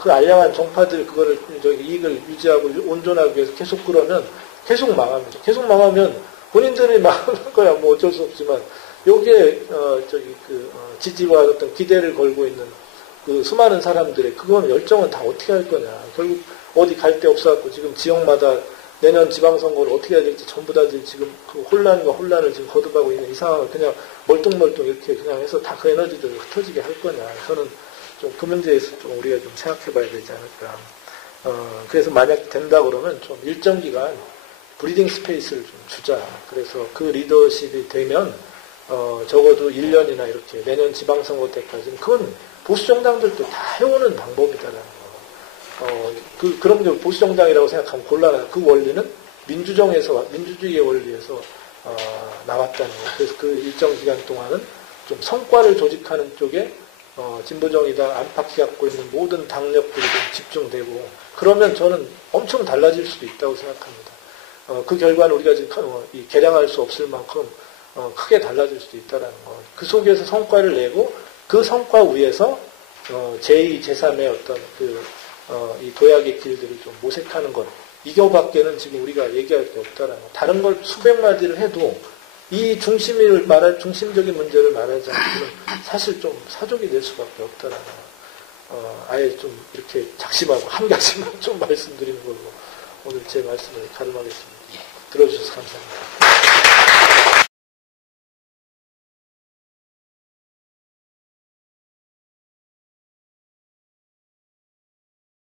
그 알량한 정파들 그거를 이익을 유지하고 온전하기 위해서 계속 그러면 계속 망합니다. 계속 망하면 본인들이 망할 거야 뭐 어쩔 수 없지만 여기에 지지와 어떤 기대를 걸고 있는 그 수많은 사람들의 그건 열정은 다 어떻게 할 거냐. 결국 어디 갈 데 없어갖고 지금 지역마다 내년 지방선거를 어떻게 해야 될지 전부 다들 지금 그 혼란을 지금 거듭하고 있는 이 상황을 그냥 멀뚱멀뚱 이렇게 그냥 해서 다 그 에너지들을 흩어지게 할 거냐. 저는 좀 그 문제에서 좀 우리가 좀 생각해 봐야 되지 않을까. 그래서 만약 된다 그러면 좀 일정 기간 브리딩 스페이스를 좀 주자. 그래서 그 리더십이 되면 적어도 1년이나 이렇게 내년 지방선거 때까지는 그건 보수정당들도 다 해오는 방법이다라는 거. 그런 게 보수정당이라고 생각하면 곤란한 그 원리는 민주주의의 원리에서 나왔다는 거. 그래서 그 일정 기간 동안은 좀 성과를 조직하는 쪽에 진보정의당 안팎이 갖고 있는 모든 당력들이 좀 집중되고 그러면 저는 엄청 달라질 수도 있다고 생각합니다. 그 결과는 우리가 지금 계량할 수 없을 만큼 크게 달라질 수도 있다는 거. 그 속에서 성과를 내고 그 성과 위에서 제2, 제3의 어떤 이 도약의 길들을 좀 모색하는 것. 이거밖에는 지금 우리가 얘기할 게 없다라는 거. 다른 걸 수백 마디를 해도 이 중심적인 문제를 말하지 않으면 사실 좀 사족이 될 수밖에 없다라는 거. 아예 좀 이렇게 작심하고 한 가지만 좀 말씀드리는 걸로 오늘 제 말씀을 가름하겠습니다. 들어주셔서 감사합니다.